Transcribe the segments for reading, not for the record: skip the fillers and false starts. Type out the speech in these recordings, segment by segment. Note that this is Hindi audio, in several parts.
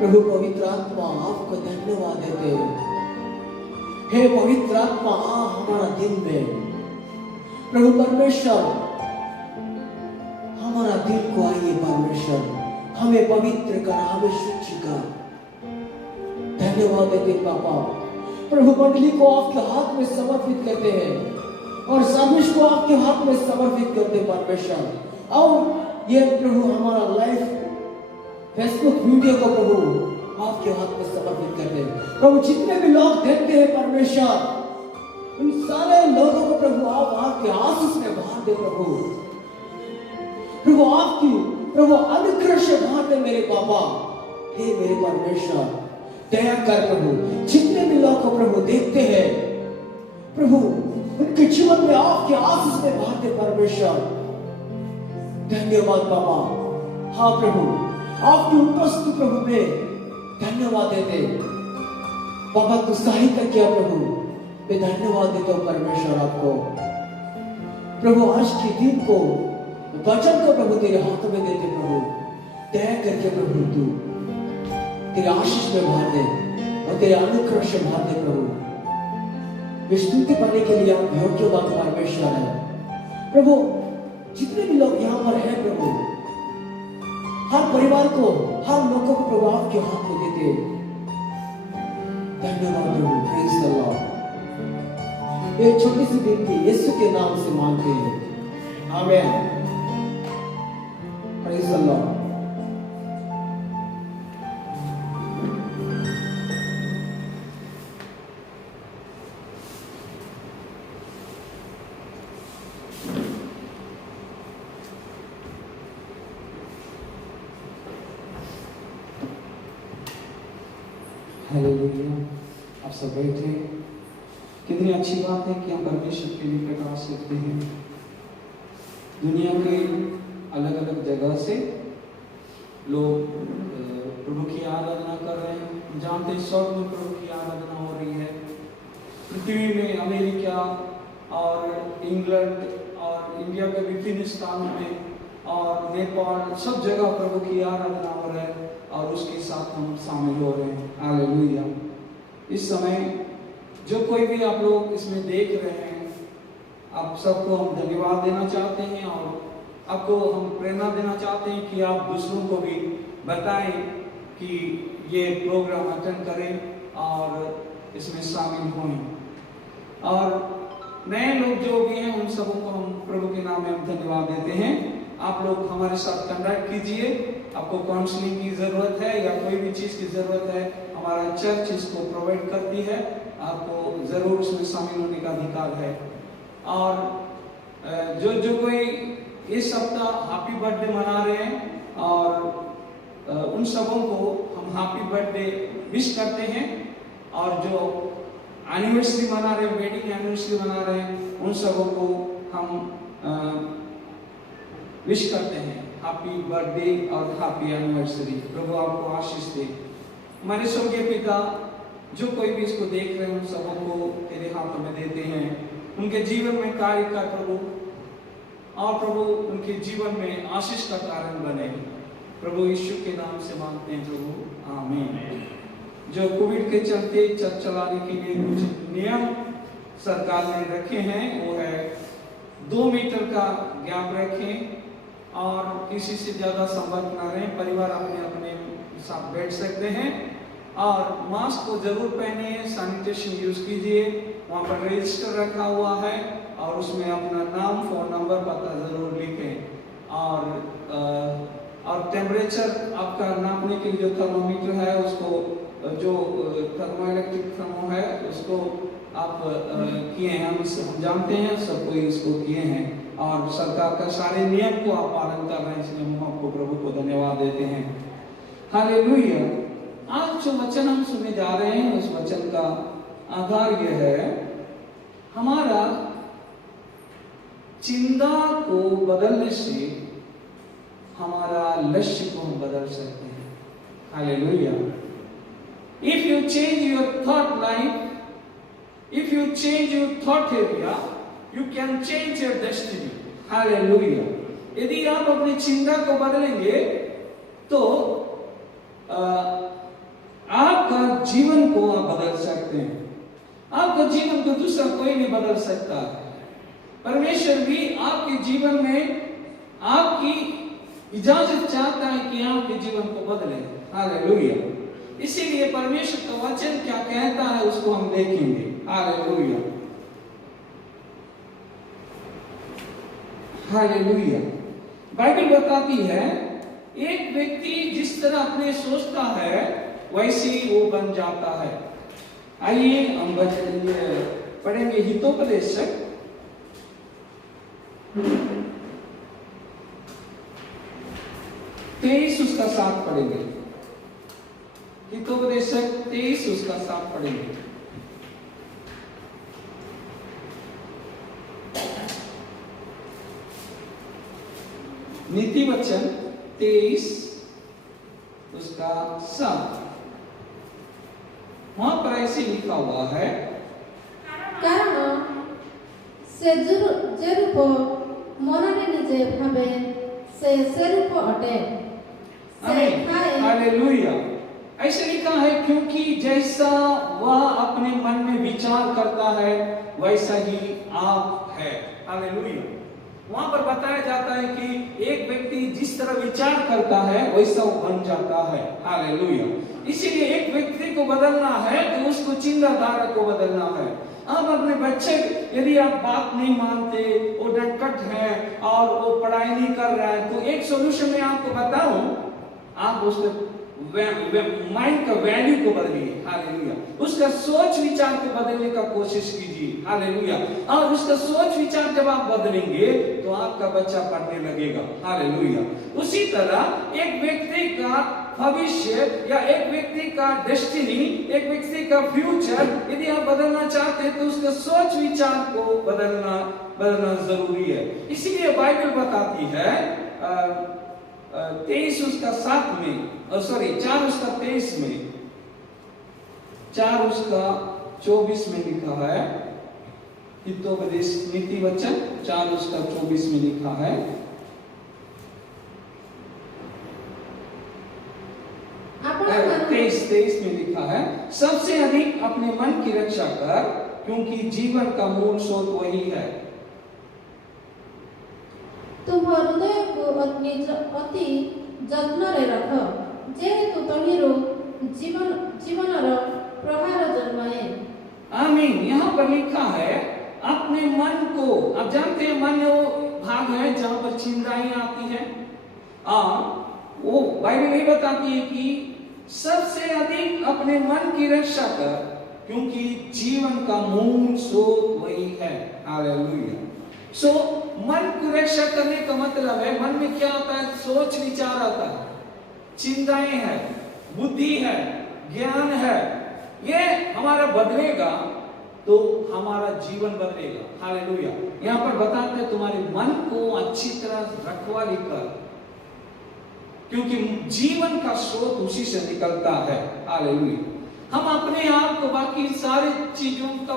प्रभु पवित्र आत्मा आपको धन्यवाद देते हैं। हे पवित्र आत्मा हमारा दिल में, प्रभु परमेश्वर हमारा दिल को आइए परमेश्वर, हमें पवित्र कर, हमें शुचि कर। धन्यवाद देते पापा। प्रभु मंडली को आपके हाथ में समर्पित करते हैं और सर्विस को आपके हाथ में समर्पित करते परमेश्वर। और ये प्रभु हमारा लाइफ फेसबुक वीडियो को प्रभु आपके हाथ में समर्पित करते हैं। प्रभु जितने भी लोग देखते हैं परमेश्वर, उन सारे लोगों को प्रभु आप आपके आशीष में भर दे प्रभु। प्रभु आपकी प्रभु अनुग्रह से भर दे मेरे पापा। हे मेरे परमेश्वर दया कर प्रभु, जितने भी लोग को प्रभु देखते हैं प्रभु, उनके जीवन में आपके आशीष में भर दे परमेश्वर। धन्यवाद बाबा। हाँ प्रभु, आपकी उपस्थिति प्रभु में धन्यवाद देते बाबा, तू सहायता किया प्रभु, मैं धन्यवाद देता हूँ परमेश्वर आपको। प्रभु आज के दिन को वचन को प्रभु तेरे हाथ में देते प्रभु, दया करके प्रभु तू तेरे आशीष में भर दे और तेरे अनुग्रह से भर दे प्रभु। स्तुति पाने के लिए आप योग्य बात परमेश्वर है प्रभु। जितने भी लोग यहाँ पर हैं प्रभु, हर परिवार को, हर लोगों को प्रभु आपके हाथ में देते हैं। धन्यवाद प्रभु, प्रेज द लॉर्ड। एक छोटी सी विनती यीशु के नाम से मांगते हैं, आमीन। Praise the Lord. हालेलुया। आप सब बैठे। कितनी अच्छी बात है कि हम परमेश्वर के लिए प्रकाश करते हैं। दुनिया के अलग अलग जगह से लोग प्रभु की आराधना कर रहे हैं। जानते हैं स्वर्ग में प्रभु की आराधना हो रही है। पृथ्वी में अमेरिका और इंग्लैंड और इंडिया के विभिन्न स्थानों में और नेपाल सब जगह प्रभु की आराधना हो रहा है और उसके साथ हम शामिल हो रहे हैं। हालेलुया। इस समय जो कोई भी आप लोग इसमें देख रहे हैं, आप सबको हम धन्यवाद देना चाहते हैं और आपको हम प्रेरणा देना चाहते हैं कि आप दूसरों को भी बताएं कि ये प्रोग्राम अटेंड करें और इसमें शामिल हों। और नए लोग जो भी हैं उन सबों को हम प्रभु के नाम में हम धन्यवाद देते हैं। आप लोग हमारे साथ कंडक्ट कीजिए। आपको काउंसलिंग की जरूरत है या कोई भी चीज की जरूरत है, हमारा चर्च इसको प्रोवाइड करती है। आपको जरूर इसमें शामिल होने का अधिकार है। और जो कोई इस सप्ताह हैप्पी बर्थडे मना रहे हैं और उन सबों को हम हैप्पी बर्थडे विश करते हैं। और जो एनिवर्सरी मना रहे हैं, वेडिंग एनिवर्सरी मना रहे हैं, उन सबों को हम विश करते हैं हैप्पी बर्थडे और हैप्पी एनिवर्सरी। प्रभु आपको आशीष दे। हमारे स्वर्गीय पिता, जो कोई भी इसको देख रहे हैं उन सबों को तेरे हाथों में देते हैं। उनके जीवन में कार्य कर प्रभु, और प्रभु उनके जीवन में आशीष का कारण बने। प्रभु यीशु के नाम से मांगते हैं प्रभु, आमीन। जो कोविड के चलते चर्च चलाने के लिए कुछ नियम सरकार ने रखे हैं, वो है 2 मीटर का गैप रखें और किसी से ज्यादा संपर्क न रहें। परिवार अपने अपने साथ बैठ सकते हैं और मास्क को जरूर पहनिए, सैनिटेशन यूज कीजिए। वहाँ पर रजिस्टर रखा हुआ है और उसमें अपना नाम, फोन नंबर, पता जरूर लिखें। और टेम्परेचर आपका नापने के लिए जो थर्मोमीटर है उसको, जो थर्मोइलेक्ट्रिक थर्मो है उसको आप किए हैं। हम जानते हैं, सब कोई इसको किए हैं और सरकार का सारे नियम को आप पालन कर रहे हैं, इसलिए हम आपको प्रभु को धन्यवाद देते हैं। हालेलुया। आज जो वचन हम सुनने जा रहे हैं उस वचन का आधार यह है, हमारा चिंता को बदलने से हमारा लक्ष्य को हम बदल सकते हैं। Hallelujah. If you change your thought life, if you change your thought area, you can change your destiny. Hallelujah. यदि आप अपनी चिंता को बदलेंगे तो आपका जीवन को आप बदल सकते हैं। आपका जीवन को दूसरा कोई नहीं बदल सकता। परमेश्वर भी आपके जीवन में आपकी इजाजत चाहता है कि आपके जीवन को बदले। हालेलुया। इसीलिए परमेश्वर का वचन क्या कहता है उसको हम देखेंगे। हालेलुया। हालेलुया। बाइबल बताती है एक व्यक्ति जिस तरह अपने सोचता है वैसे ही वो बन जाता है। आइए हम पढ़ेंगे हितोपदेशक 23 उसका 7 पढ़ेंगे। हितोपदेशक 23 उसका 7 पढ़ेंगे। नीति वचन 23 उसका 7, वहां पर ऐसे लिखा हुआ है, कारण से जेरूप मनरे निजे भावे से सेरूप अटे। हालेलुया। ऐसे लिखा है क्योंकि जैसा वह अपने मन में विचार करता है वैसा ही आप है। हालेलुया। वहां पर बताया जाता है कि एक व्यक्ति जिस तरह विचार करता है वैसा वो बन जाता है। हालेलुया। इसीलिए एक व्यक्ति को बदलना है तो उसको चिंताधारा को बदलना है। अब अपने बच्चे, यदि आप बात नहीं मानते, वो डटखट है और वो पढ़ाई नहीं कर रहा है, तो एक सोल्यूशन मैं आपको बताऊं, आप उसके माइंड का वैल्यू को बदलिए। हालेलुया। उसका सोच विचार को बदलने का कोशिश कीजिए। हालेलुया। और उसका सोच विचार जब आप बदलेंगे तो आपका बच्चा पढ़ने लगेगा। हालेलुया। उसी तरह एक व्यक्ति का भविष्य या एक व्यक्ति का डेस्टिनी, एक व्यक्ति का फ्यूचर यदि आप बदलना चाहते हैं तो उसका सोच विचार को बदलना जरूरी है। इसीलिए बाइबल बताती है 23 उसका 7 में, 4 उसका 23 में, 4 उसका 24 में लिखा है, हितोपदेश नीति वचन 4 उसका 24 में लिखा है, 23 में लिखा है, सबसे अधिक अपने मन की रक्षा कर, क्योंकि जीवन का मूल स्रोत वही है। तुम हृदय को अति যত্ন রে রাখ, যেহেতু তহিরু জীবনর প্রহার জন্মায়ে। आमीन। यहाँ पर लिखा है अपने मन को, आप जानते हैं मन वो भाग है जहां पर चिंताएं आती हैं, वो बाइबल ये बताती है कि सबसे अधिक अपने मन की रक्षा कर, क्योंकि जीवन का मूल स्रोत वही है। हालेलुया। सो मन की रक्षा करने का मतलब है, मन में क्या आता है? सोच विचार आता है, चिंताएं है, बुद्धि है, ज्ञान है। ये हमारा बदलेगा तो हमारा जीवन बदलेगा। हालेलुया। यहाँ पर बताते हैं तुम्हारे मन को अच्छी तरह रखवाली कर, क्योंकि जीवन का स्रोत उसी से निकलता है। हालेलुया। हम अपने आप को बाकी सारी चीजों का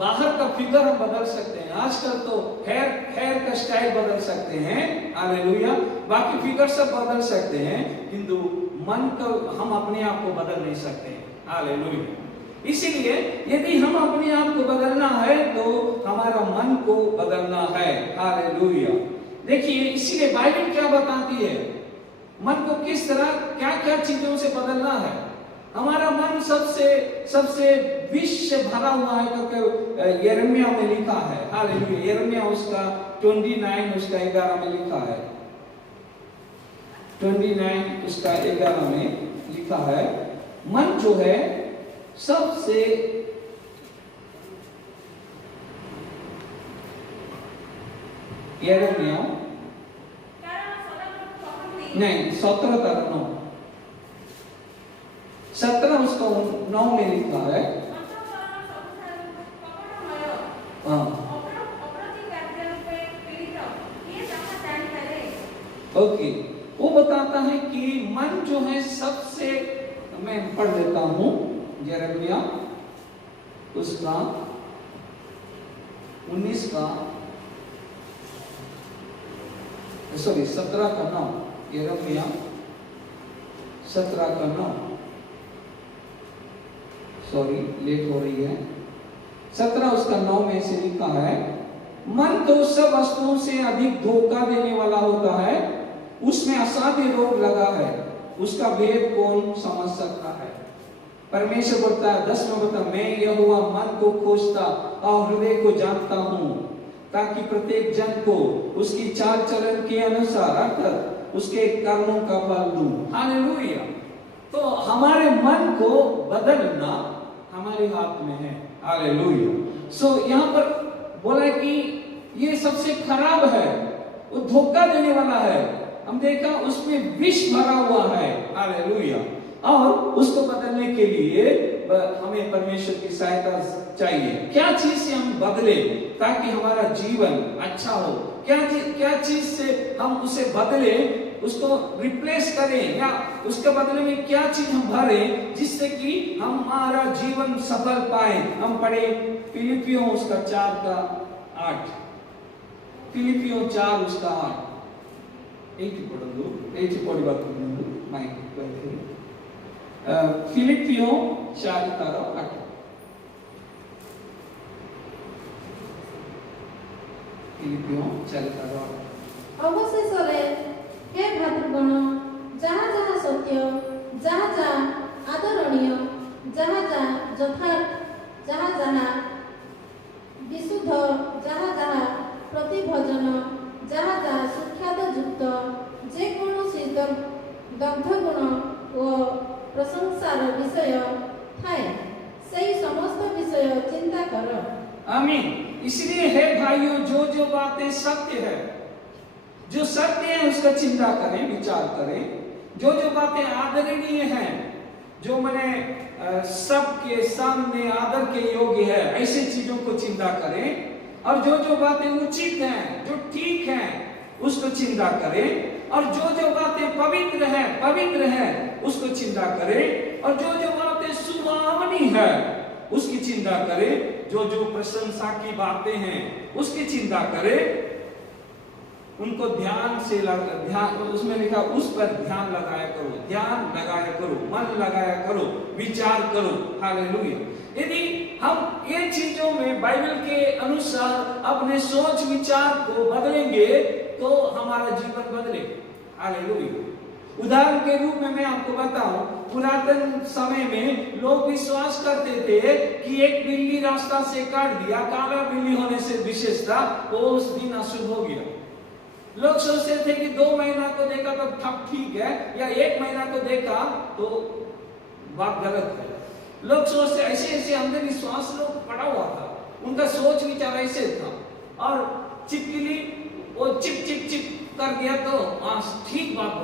बाहर का फिगर हम बदल सकते हैं। आजकल तो हेयर का स्टाइल बदल सकते हैं। हालेलुया। बाकी फिगर सब बदल सकते हैं, किंतु मन का हम अपने आप को बदल नहीं सकते। हालेलुया। इसीलिए यदि हम अपने आप को बदलना है तो हमारा मन को बदलना है। हालेलुया। देखिए, इसीलिए बाइबल क्या बताती है, मन को किस तरह क्या क्या चीजों से बदलना है। हमारा मन सबसे विष से भरा हुआ है करके यिर्मयाह में लिखा है। हालेलुया। यिर्मयाह उसका 29 उसका 11 में लिखा है, 29 उसका 11 में लिखा है, मन जो है सबसे यिर्मयाह नहीं 17 उसका 9 में लिखा है। ओके, वो बताता है कि मन जो है सबसे, मैं पढ़ देता हूं यिर्मयाह उसका 19 का 17 का 9, यिर्मयाह 17 का 9, सॉरी लेट हो रही है, 17 उसका 9 में से लिखा है, मन तो सब वस्तुओं से अधिक धोखा देने वाला होता है, उसमें असाध्य रोग लगा है, उसका भेद कौन समझ सकता है। परमेश्वर बोलता है 10 में बोलता, मैं यहोवा मन को खोजता और हृदय को जानता हूं, ताकि प्रत्येक जन को उसकी चाल चलन के अनुसार अर्थात उसके कर्मों का फल दूं। हालेलुया। तो हमारे मन को बदलना हमारे हाथ में है। हालेलुया। सो यहाँ पर बोला कि ये सबसे खराब है, वो धोखा देने वाला है। हम देखा उसमें विष भरा हुआ है। हालेलुया। और उसको बदलने के लिए हमें परमेश्वर की सहायता चाहिए। क्या चीज से हम बदले ताकि हमारा जीवन अच्छा हो, क्या चीज से हम उसे बदले, उसको रिप्लेस करें, या उसके बदले में क्या चीज हम भरें जिससे कि हमारा जीवन सफल पाए। हम पढ़े फिलिपियों उसका 4 का 8, फिलिपियों 4 उसका 8, फिलिपियों 4 का 8, फिलिपियों 4:18 ଅବଶେଷରେ ହେ ଭାତୃଗଣ, ଯାହା ଯାହା ସତ୍ୟ, ଯାହା ଯାହା ଆଦରଣୀୟ, ଯାହା ଯାହା ଯଥାର୍ଥ, ଯାହା ଯାହା ବିଶୁଦ୍ଧ, ଯାହା ଯାହା ପ୍ରତିଭଜନ, ଯାହା ଯାହା ସୁଖ୍ୟାତ ଯୁକ୍ତ, ଯେକୌଣସି ଦଗ୍ଧ ଗୁଣ ଓ ପ୍ରଶଂସାର ବିଷୟ ଥାଏ, ସେହି ସମସ୍ତ ବିଷୟ ଚିନ୍ତା କର। आमीन। इसलिए है भाइयों, जो बातें सत्य है, जो सत्य है उसका चिंता करें, विचार करें। जो बातें आदरणीय हैं, जो मैंने सबके सामने आदर के योग्य है, ऐसे चीजों को चिंता करें। और जो बातें उचित हैं, जो ठीक हैं, उसको चिंता करें। और जो बातें पवित्र है उसको चिंता करें। और जो बातें सुहावनी है उसकी चिंता करें। जो प्रशंसा की बातें हैं उसकी चिंता करें। उनको ध्यान से उसमें लिखा, उस पर ध्यान लगाया करो, मन लगाया करो, विचार करो। हालेलुया। यदि हम ये चीजों में बाइबल के अनुसार अपने सोच विचार को बदलेंगे तो हमारा जीवन बदलेगा। हालेलुया। उदाहरण के रूप में मैं आपको बताऊं, पुरातन समय में लोग विश्वास करते थे कि एक बिल्ली रास्ता से काट दिया, काला बिल्ली होने से विशेषता, वो उस दिन अशुभ हो गया। लोग सोचते थे कि 2 महीना को देखा तो ठीक है, या 1 महीना को देखा तो बात गलत है। लोग सोचते ऐसे अंधविश्वास लोग पड़ा हुआ था, उनका सोच विचार ऐसे था। और चिपकली वो चिप कर दिया तो ठीक बात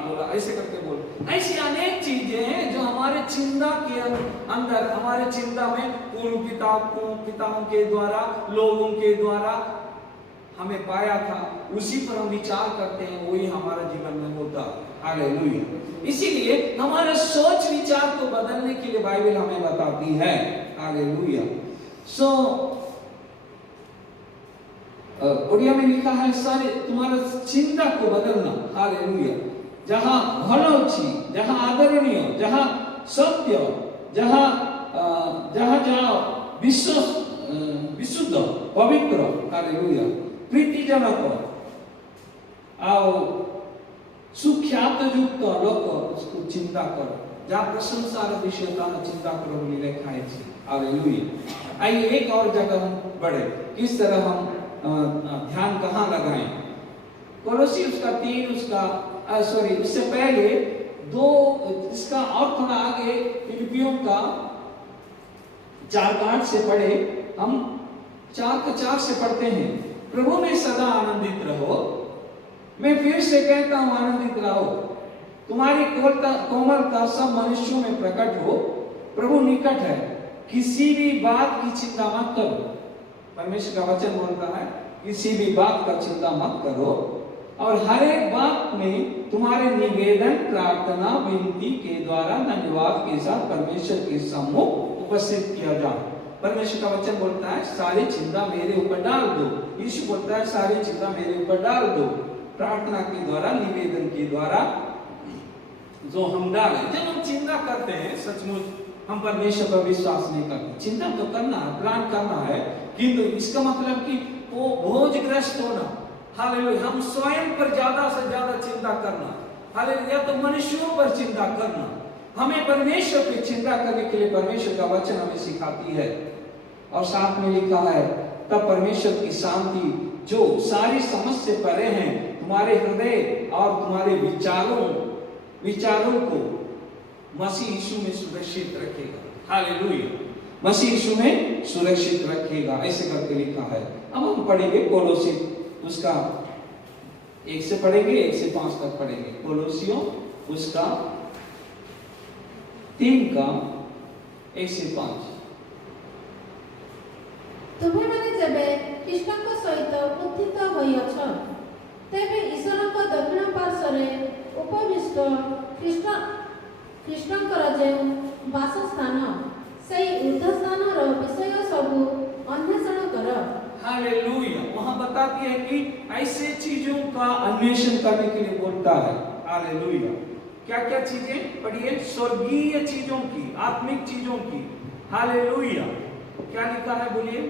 बोला, ऐसे करके बोल। ऐसी अनेक चीजें हैं जो हमारे चिंता के अंदर, हमारे चिंता में पूर्व पिताओं के द्वारा, लोगों के द्वारा हमें पाया था, उसी पर हम विचार करते हैं, वही हमारा जीवन में होता है। हालेलुया। इसीलिए हमारे सोच विचार को बदलने के लिए बाइबल हमें बताती है। हालेलुया। उड़िया में लिखा है, सारे तुम्हारा चिंता को बदलना। हालेलुया। जहां भलो छी, जहां आदरणीय, जहां सत्य, जहां विशुद्ध, पवित्र, हालेलुया, प्रीतिजनक ଆଉ ସୁଖ୍ୟାତ ଯୁକ୍ତ ଲୋକ उसको चिंता करो। जहाँ प्रशंसार विषय का चिंता करो बोली लिखा है। हालेलुया। आइए एक और जगह हम बढ़े, किस तरह हम ध्यान कहाँ लगाएं। कोलोसी उसका 3 उससे पहले 2 इसका और थोड़ा आगे फिलिपियों का 4:8 से पढ़े। हम 4:4 से पढ़ते हैं। प्रभु में सदा आनंदित रहो। मैं फिर से कहता हूं, आनंदित रहो। तुम्हारी कोमलता सब मनुष्यों में प्रकट हो। प्रभु निकट है, किसी भी बात की चिंता मत करो। परमेश्वर का वचन बोलता है, किसी भी बात का चिंता मत करो, और हर एक बात में तुम्हारे निवेदन, प्रार्थना, विनती के द्वारा धन्यवाद के साथ परमेश्वर के सम्मुख उपस्थित किया जाए। परमेश्वर का वचन बोलता है, सारी चिंता मेरे ऊपर डाल दो। यीशु बोलता है, सारी चिंता मेरे ऊपर डाल दो। प्रार्थना के द्वारा, निवेदन के द्वारा जो हम डालें। जब हम चिंता करते हैं, सचमुच हम परमेश्वर पर विश्वास नहीं करते। चिंता तो करना है, प्लान करना है, किंतु इसका मतलब कि वो बोझग्रस्त होना। हालेलुया। हम स्वयं पर ज्यादा से ज्यादा चिंता करना, हालेलुया, तो मनुष्यों पर चिंता करना। हमें परमेश्वर की चिंता करने के लिए परमेश्वर का वचन हमें सिखाती है। और साथ में लिखा है, तब परमेश्वर की शांति जो सारी समझ से परे हैं, तुम्हारे हृदय और तुम्हारे विचारों को मसीह यीशु में सुरक्षित रखेगा। हालेलुया। मसीह यीशु में सुरक्षित रखेगा, ऐसे करके लिखा है। अब हम पढ़ेंगे कोलोसी उसका 1 से पढ़ेंगे, 1 से 5 तक पढ़ेंगे। कोलोसियों उसका 3 का 1 से 5। तुम्हें मैंने जबे ख्रीष्टଙ୍କ ସହିତ ଉତ୍ଥିତ ହୋଇଅଛ, ତେବେ ଈଶ୍ୱରଙ୍କ ଦକ୍ଷିଣ ପାର୍ଶ୍ୱରେ ଉପବିଷ୍ଟ ଖ୍ରୀଷ୍ଟଙ୍କର ଯେଉଁ ବାସସ୍ଥାନ, ସେହି ଉର୍ଦ୍ଧ୍ୱ ସ୍ଥାନର ବିଷୟ ସବୁ ଅନ୍वेषण कर। हालेलुया। वहां बताती है कि ऐसे चीजों का अन्वेषण करने के लिए बोलता है। हालेलुया। क्या क्या चीजें पढ़िए, स्वर्गीय चीजों की, आत्मिक चीजों की। हालेलुया। क्या लिखा है बोलिए?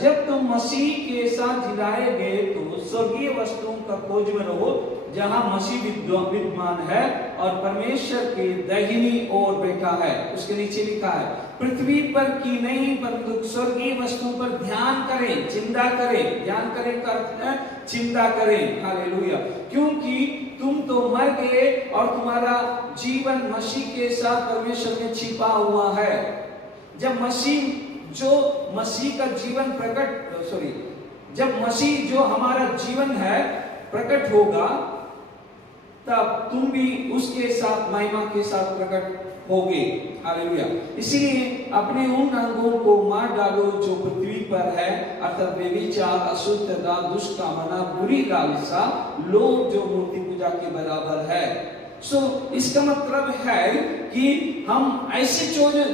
जब तुम मसीह के साथ जिलाए गए तो स्वर्गीय वस्तुओं का खोज में रहो जहां मसीह विद्यमान है और परमेश्वर के दाहिनी ओर बैठा है। उसके नीचे लिखा है, पृथ्वी पर की नहीं परंतु स्वर्गीय वस्तुओं पर ध्यान करें, चिंता करें। ध्यान करें का अर्थ है चिंता करें। हालेलुया। क्योंकि तुम तो मर गए और तुम्हारा जीवन मसीह के साथ परमेश्वर में छिपा हुआ है। जब मसीह का जीवन जब मसीह जो हमारा जीवन है प्रकट होगा, तब तुम भी उसके साथ महिमा के साथ प्रकट होगे। हालेलुया। इसीलिए अपने उन अंगों को मार डालो जो पृथ्वी पर है, अर्थात व्यभिचार, अशुद्धता, दुष्कामना, बुरी लालसा, लोभ जो मूर्ति पूजा के बराबर है। इसका मतलब है कि हम ऐसी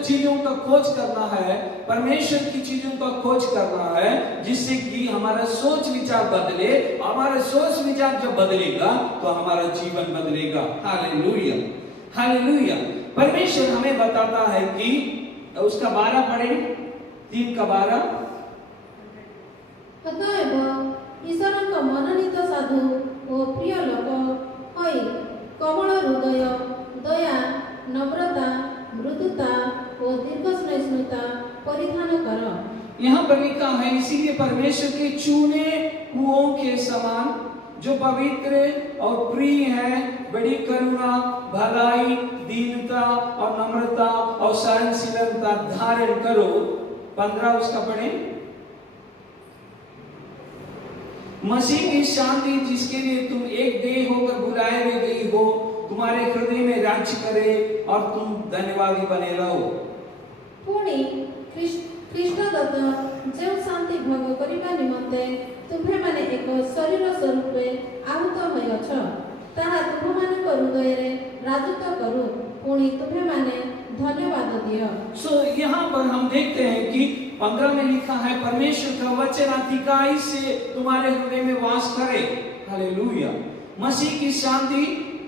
चीजों का खोज करना है, परमेश्वर की चीजों का खोज करना है, जिससे कि हमारा सोच विचार बदले। हमारा सोच विचार जब बदलेगा तो हमारा जीवन बदलेगा। Hallelujah, hallelujah. परमेश्वर हमें बताता है कि उसका 12 पढ़े, 3 का 12। अतएव ईश्वरଙ୍କ मनोनीत साधु ओ प्रिय लोक होई कमल हृदय, दया, नम्रता, मृदुता और दीर्घसहिष्णुता परिधान कर। यहाँ पर लिखा है, इसीलिए परमेश्वर के चुने हुओं के समान जो पवित्र और प्रिय है, बड़ी करुणा, भलाई, दीनता और नम्रता और सहनशीलता धारण करो। 15 उसका पढ़े। मसीह की शांति जिसके लिए तुम एक देह होकर बुलाए गई हो, तुम्हारे हृदय में राज्य करे और तुम धन्यवादी बने रहो। पुणी कृष्ण दत्त जो शांति भोग करिबा निमंते तुम्हे माने एक शरीर स्वरूप आहुत होयछ, ताहा तुम मानक हृदय रे राजत्व करू। पुणी तुम्हे माने धन्यवाद दियो। यहाँ पर हम देखते हैं कि 15 में लिखा है, परमेश्वर का वचन अधिकाई से तुम्हारे हृदय में वास करे। हालेलुया। मसीह की शांति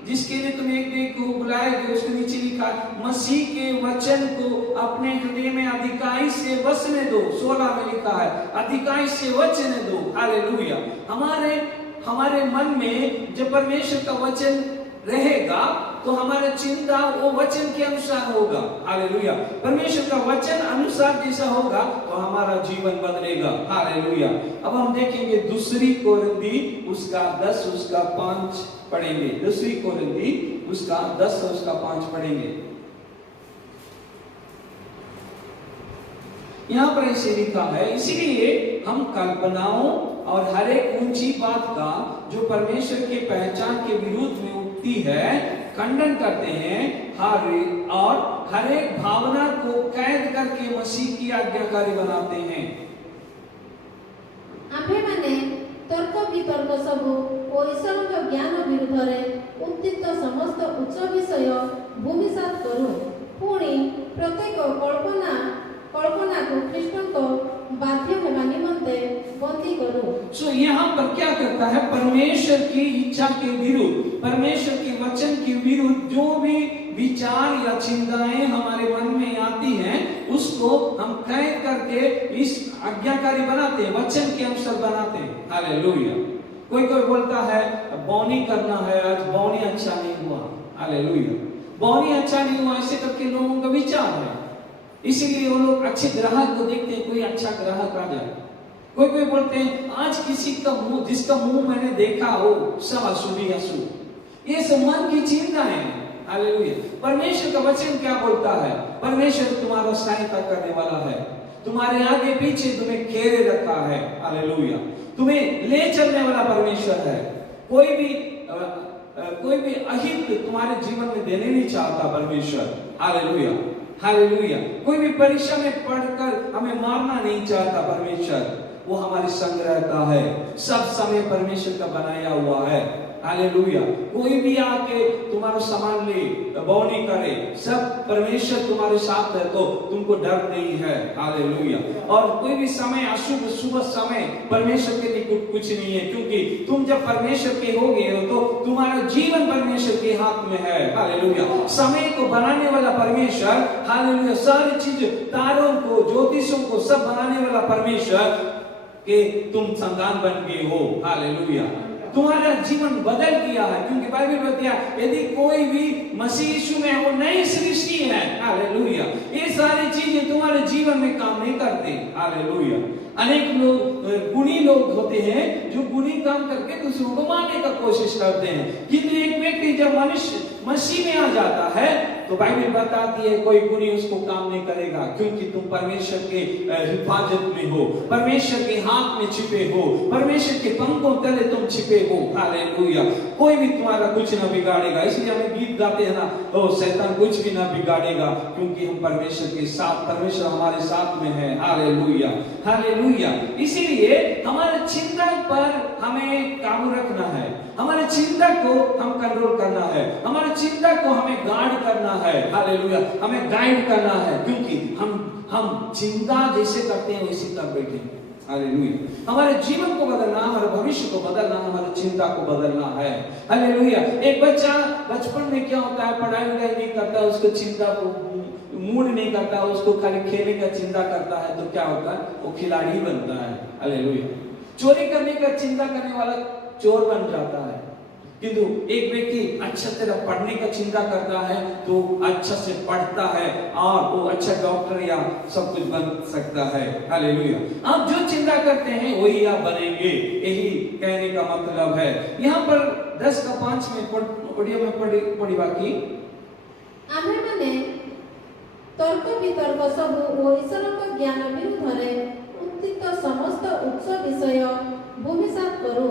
जिसके लिए तुम एक देह को बुलाए गए, उसके नीचे लिखा मसीह के वचन को अपने हृदय में अधिकाई से वसने दो। 16 में लिखा है, अधिकाई से वचने दो। हालेलुया। हमारे मन में जब परमेश्वर का वचन रहेगा तो हमारा चिंता वो वचन के अनुसार होगा। हालेलुया। परमेश्वर का वचन अनुसार जैसा होगा तो हमारा जीवन बदलेगा। हालेलुया। अब हम देखेंगे 2 कोरिन्थी उसका 10 उसका 5 पढ़ेंगे। 2 कोरिन्थी उसका 10 उसका 5 पढ़ेंगे। यहाँ पर ऐसे लिखा है, इसीलिए हम कल्पनाओं और हर एक ऊंची बात का जो परमेश्वर के पहचान के विरुद्ध में उठती है खंडन करते हैं, और हर एक भावना को कैद करके मसीह की आज्ञाकारी बनाते हैं। आम्भे माने तर्क वितर्क सब ओ ईश्वर ज्ञान विरुद्ध रे उत्थित समस्त उच्च विषय भूमिसात करू। पुणी प्रत्येक कल्पना को कृष्ण को बाध्य हेबा निमंते बंदी करू। यहाँ पर क्या करता है, परमेश्वर की इच्छा के विरुद्ध, परमेश्वर के वचन के विरुद्ध जो भी विचार या चिंताएं हमारे मन में आती हैं, उसको हम कैद करके इस आज्ञाकारी बनाते हैं, वचन के अनुसार बनाते हैं। हालेलुया। कोई बोलता है बौनी करना है, आज बौनी अच्छा नहीं हुआ। हालेलुया। बौनी अच्छा नहीं हुआ ऐसे करके लोगों का विचार है, इसीलिए वो लोग अच्छे ग्राहक को देखते हैं, कोई अच्छा ग्राहक आ जाए। कोई बोलते हैं आज किसी का मुंह, जिसका मुंह मैंने देखा हो सब अशुभ ही अशुभ। ये सब मन की चिंता है। हालेलुया। परमेश्वर का वचन क्या बोलता है, परमेश्वर तुम्हारा सहायता करने वाला है, तुम्हारे आगे पीछे तुम्हें घेरे रखा है। हालेलुया। तुम्हें ले चलने वाला परमेश्वर है। कोई भी अहित तुम्हारे जीवन में देने नहीं चाहता परमेश्वर। Hallelujah, hallelujah. कोई भी परीक्षा में पढ़कर हमें मारना नहीं चाहता परमेश्वर, वो हमारे संग रहता है। सब समय परमेश्वर का बनाया हुआ है। हालेलुया। कोई भी आके तुम्हारा सामान ले, बौनी करे, सब परमेश्वर तुम्हारे साथ है तो तुमको डर नहीं है। हालेलुया। और कोई भी समय शुभ समय परमेश्वर के लिए कुछ नहीं है, क्योंकि तुम जब परमेश्वर के हो गए हो तो तुम्हारा जीवन परमेश्वर के हाथ में है। हालेलुया। समय को बनाने वाला परमेश्वर, हालेलुया, सारी चीज, तारों को, ज्योतिषों को सब बनाने वाला परमेश्वर के तुम संतान बन गए हो। हालेलुया। तुम्हारा जीवन बदल गया है, क्योंकि बाइबल बताया यदि कोई भी मसीह यीशु में है वो नई सृष्टि है। हालेलुया। ये सारी चीजें तुम्हारे जीवन में काम नहीं करते। हालेलुया। अनेक लोग गुणी लोग होते हैं जो गुणी काम करके दूसरों को मारने का कोशिश करते हैं, किंतु एक व्यक्ति जब मनुष्य मसीह में आ जाता है तो बाइबल बताती है कोई गुणी उसको काम नहीं करेगा, क्योंकि तुम परमेश्वर के हिफाजत में हो, परमेश्वर के हाथ में छिपे हो, परमेश्वर के पंखों तले तुम छिपे हो। हालेलुया। कोई भी तुम्हारा कुछ ना बिगाड़ेगा। इसलिए हमें गीत गाते हैं ना, ओ शैतान कुछ भी ना बिगाड़ेगा, क्योंकि हम परमेश्वर के साथ, परमेश्वर हमारे साथ में है। हालेलुया। हालेलुया। इसीलिए हमारे चिंता पर हमें काबू रखना है, हमारे चिंता को हम कंट्रोल करना है, हमारे चिंता को हमें गार्ड करना है। हालेलुया। हमें गाइड करना है, क्योंकि हम चिंता जैसे करते हैं वैसे कर बैठे। हालेलुया। हमारे जीवन को बदलना, हमारे भविष्य को बदलना, हमारे चिंता को बदलना है। हालेलुया। एक बच्चा बचपन में क्या होता है, पढ़ाई नहीं करता, उसको चिंता को मूड नहीं करता, उसको खाली खेलने का चिंता करता है, तो क्या होता है, वो खिलाड़ी बनता है। हालेलुया। चोरी करने का चिंता करने वाला चोर बन जाता है, किंतु एक व्यक्ति अच्छा तरह पढ़ने का चिंता करता है तो अच्छा से पढ़ता है और वो अच्छा डॉक्टर या सब कुछ बन सकता है। हालेलुया। आप जो चिंता करते हैं वही आप बनेंगे, यही कहने का मतलब है। यहाँ पर 10:5 में पढ़ी बाकी आम्हे माने तर्क वितर्क सब ओ ईश्वर ज्ञान विरुद्ध उत्थित समस्त उच्च विषय भूमिसात करू,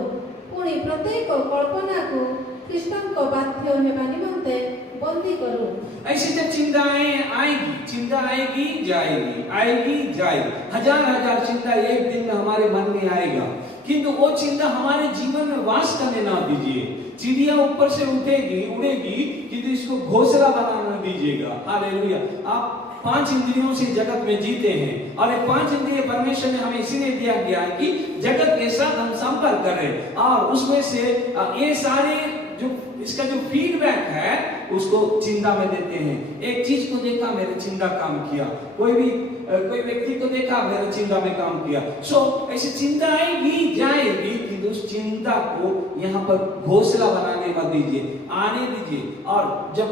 पुणी प्रत्येक कल्पना को ख्रीष्टन को बाध्य हेबा निमंते बंदी करू। ऐसी जब चिंताएं आएगी, चिंता आएगी जाएगी, आएगी जाएगी, हजार चिंता एक दिन में हमारे मन में आएगा, किंतु वो चिंता हमारे जीवन में वास करने ना दीजिए। चिड़िया ऊपर से उठेगी, उड़ेगी, किंतु इसको घोंसला बनाना दीजिएगा। हालेलुया। आप 5 इंद्रियों से जगत में जीते हैं, और ये 5 इंद्रिय परमेश्वर ने हमें इसीलिए दिया गया है कि जगत के साथ हम संपर्क करें, और उसमें से ये सारे जो इसका जो फीडबैक है उसको चिंता में देते हैं। एक चीज को देखा, मेरे चिंता काम किया, कोई व्यक्ति को देखा, मेरे चिंता में काम किया। ऐसी चिंता आएगी जाएगी, कि उस चिंता को यहाँ पर घोंसला बनाने मत दीजिए, आने दीजिए। और जब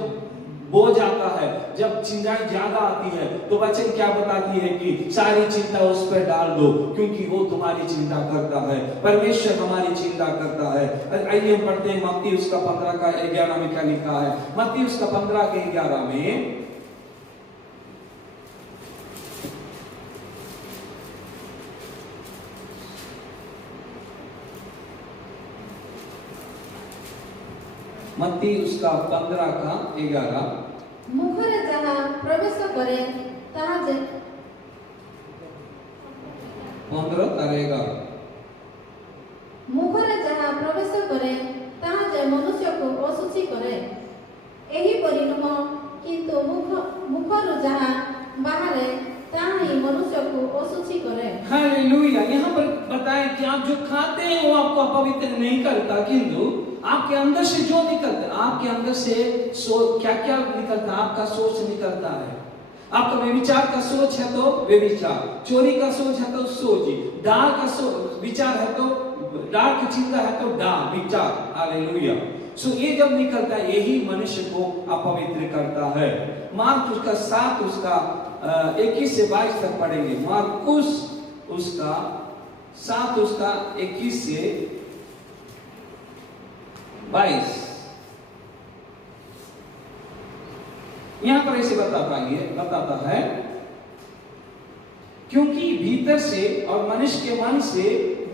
बोझ आता है, जब चिंताएं ज्यादा आती है, तो वचन क्या बताती है कि सारी चिंता उस पर डाल दो, क्योंकि वो तुम्हारी चिंता करता है, परमेश्वर हमारी चिंता करता है। आइए हम पढ़ते हैं मत्ती उसका 15:11 में क्या लिखा है। मत्ती उसका 15:11 में मत्ती उसका 15:11 मुखरे जहाँ प्रवेश करे तहाँ जे 15:11 मुखरे जहाँ प्रवेश करे तहाँ जे मनुष्य को अशुचि करे, एही परि नुह, किंतु मुखरु जहाँ बाहरे तहाँ ही मनुष्य को अशुचि करे। हालेलुया। यहाँ पर बताएं कि आप जो खाते हैं वो आपको अपवित्र नहीं करता, किंतु आपके अंदर से जो निकलता है, आपके अंदर से क्या क्या निकलता है, आपका सोच निकलता है। आपका व्यभिचार का सोच है तो व्यभिचार, चोरी का सोच है तो सोच, डाल का विचार है तो डाल की चिंता है तो डाल विचार। हालेलुया। ये जब निकलता है यही मनुष्य को अपवित्र करता है। मार्क उसका 7 उसका 21 से 22 तक पढ़ेंगे। मार्कुस उसका 7 उसका 21 से 22। यहां पर ऐसे बताता है, क्योंकि भीतर से और मनुष्य के मन से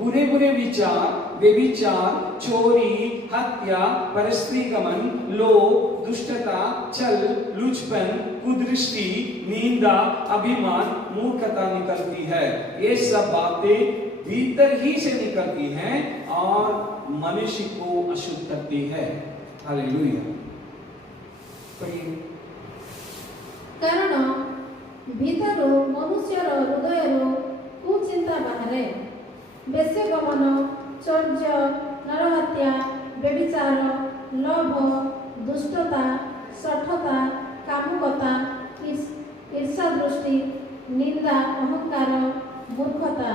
बुरे बुरे विचार, व्यभिचार, चोरी, हत्या, परस्त्री गमन, लोभ, दुष्टता, छल, लुचपन, कुदृष्टि, निंदा, अभिमान, मूर्खता निकलती है। ये सब बातें भीतर ही से निकलती हैं और मनुष्य को अशुद्ध करती है। हालेलुया। कारण भीतर मनुष्यर हृदय कुचिंता बाहर, बेश्यगमन, चौर्य, नरहत्या, व्यभिचार, लोभ, दुष्टता, शठता, कामुकता, ईर्षा दृष्टि, निंदा, अहंकार, मूर्खता।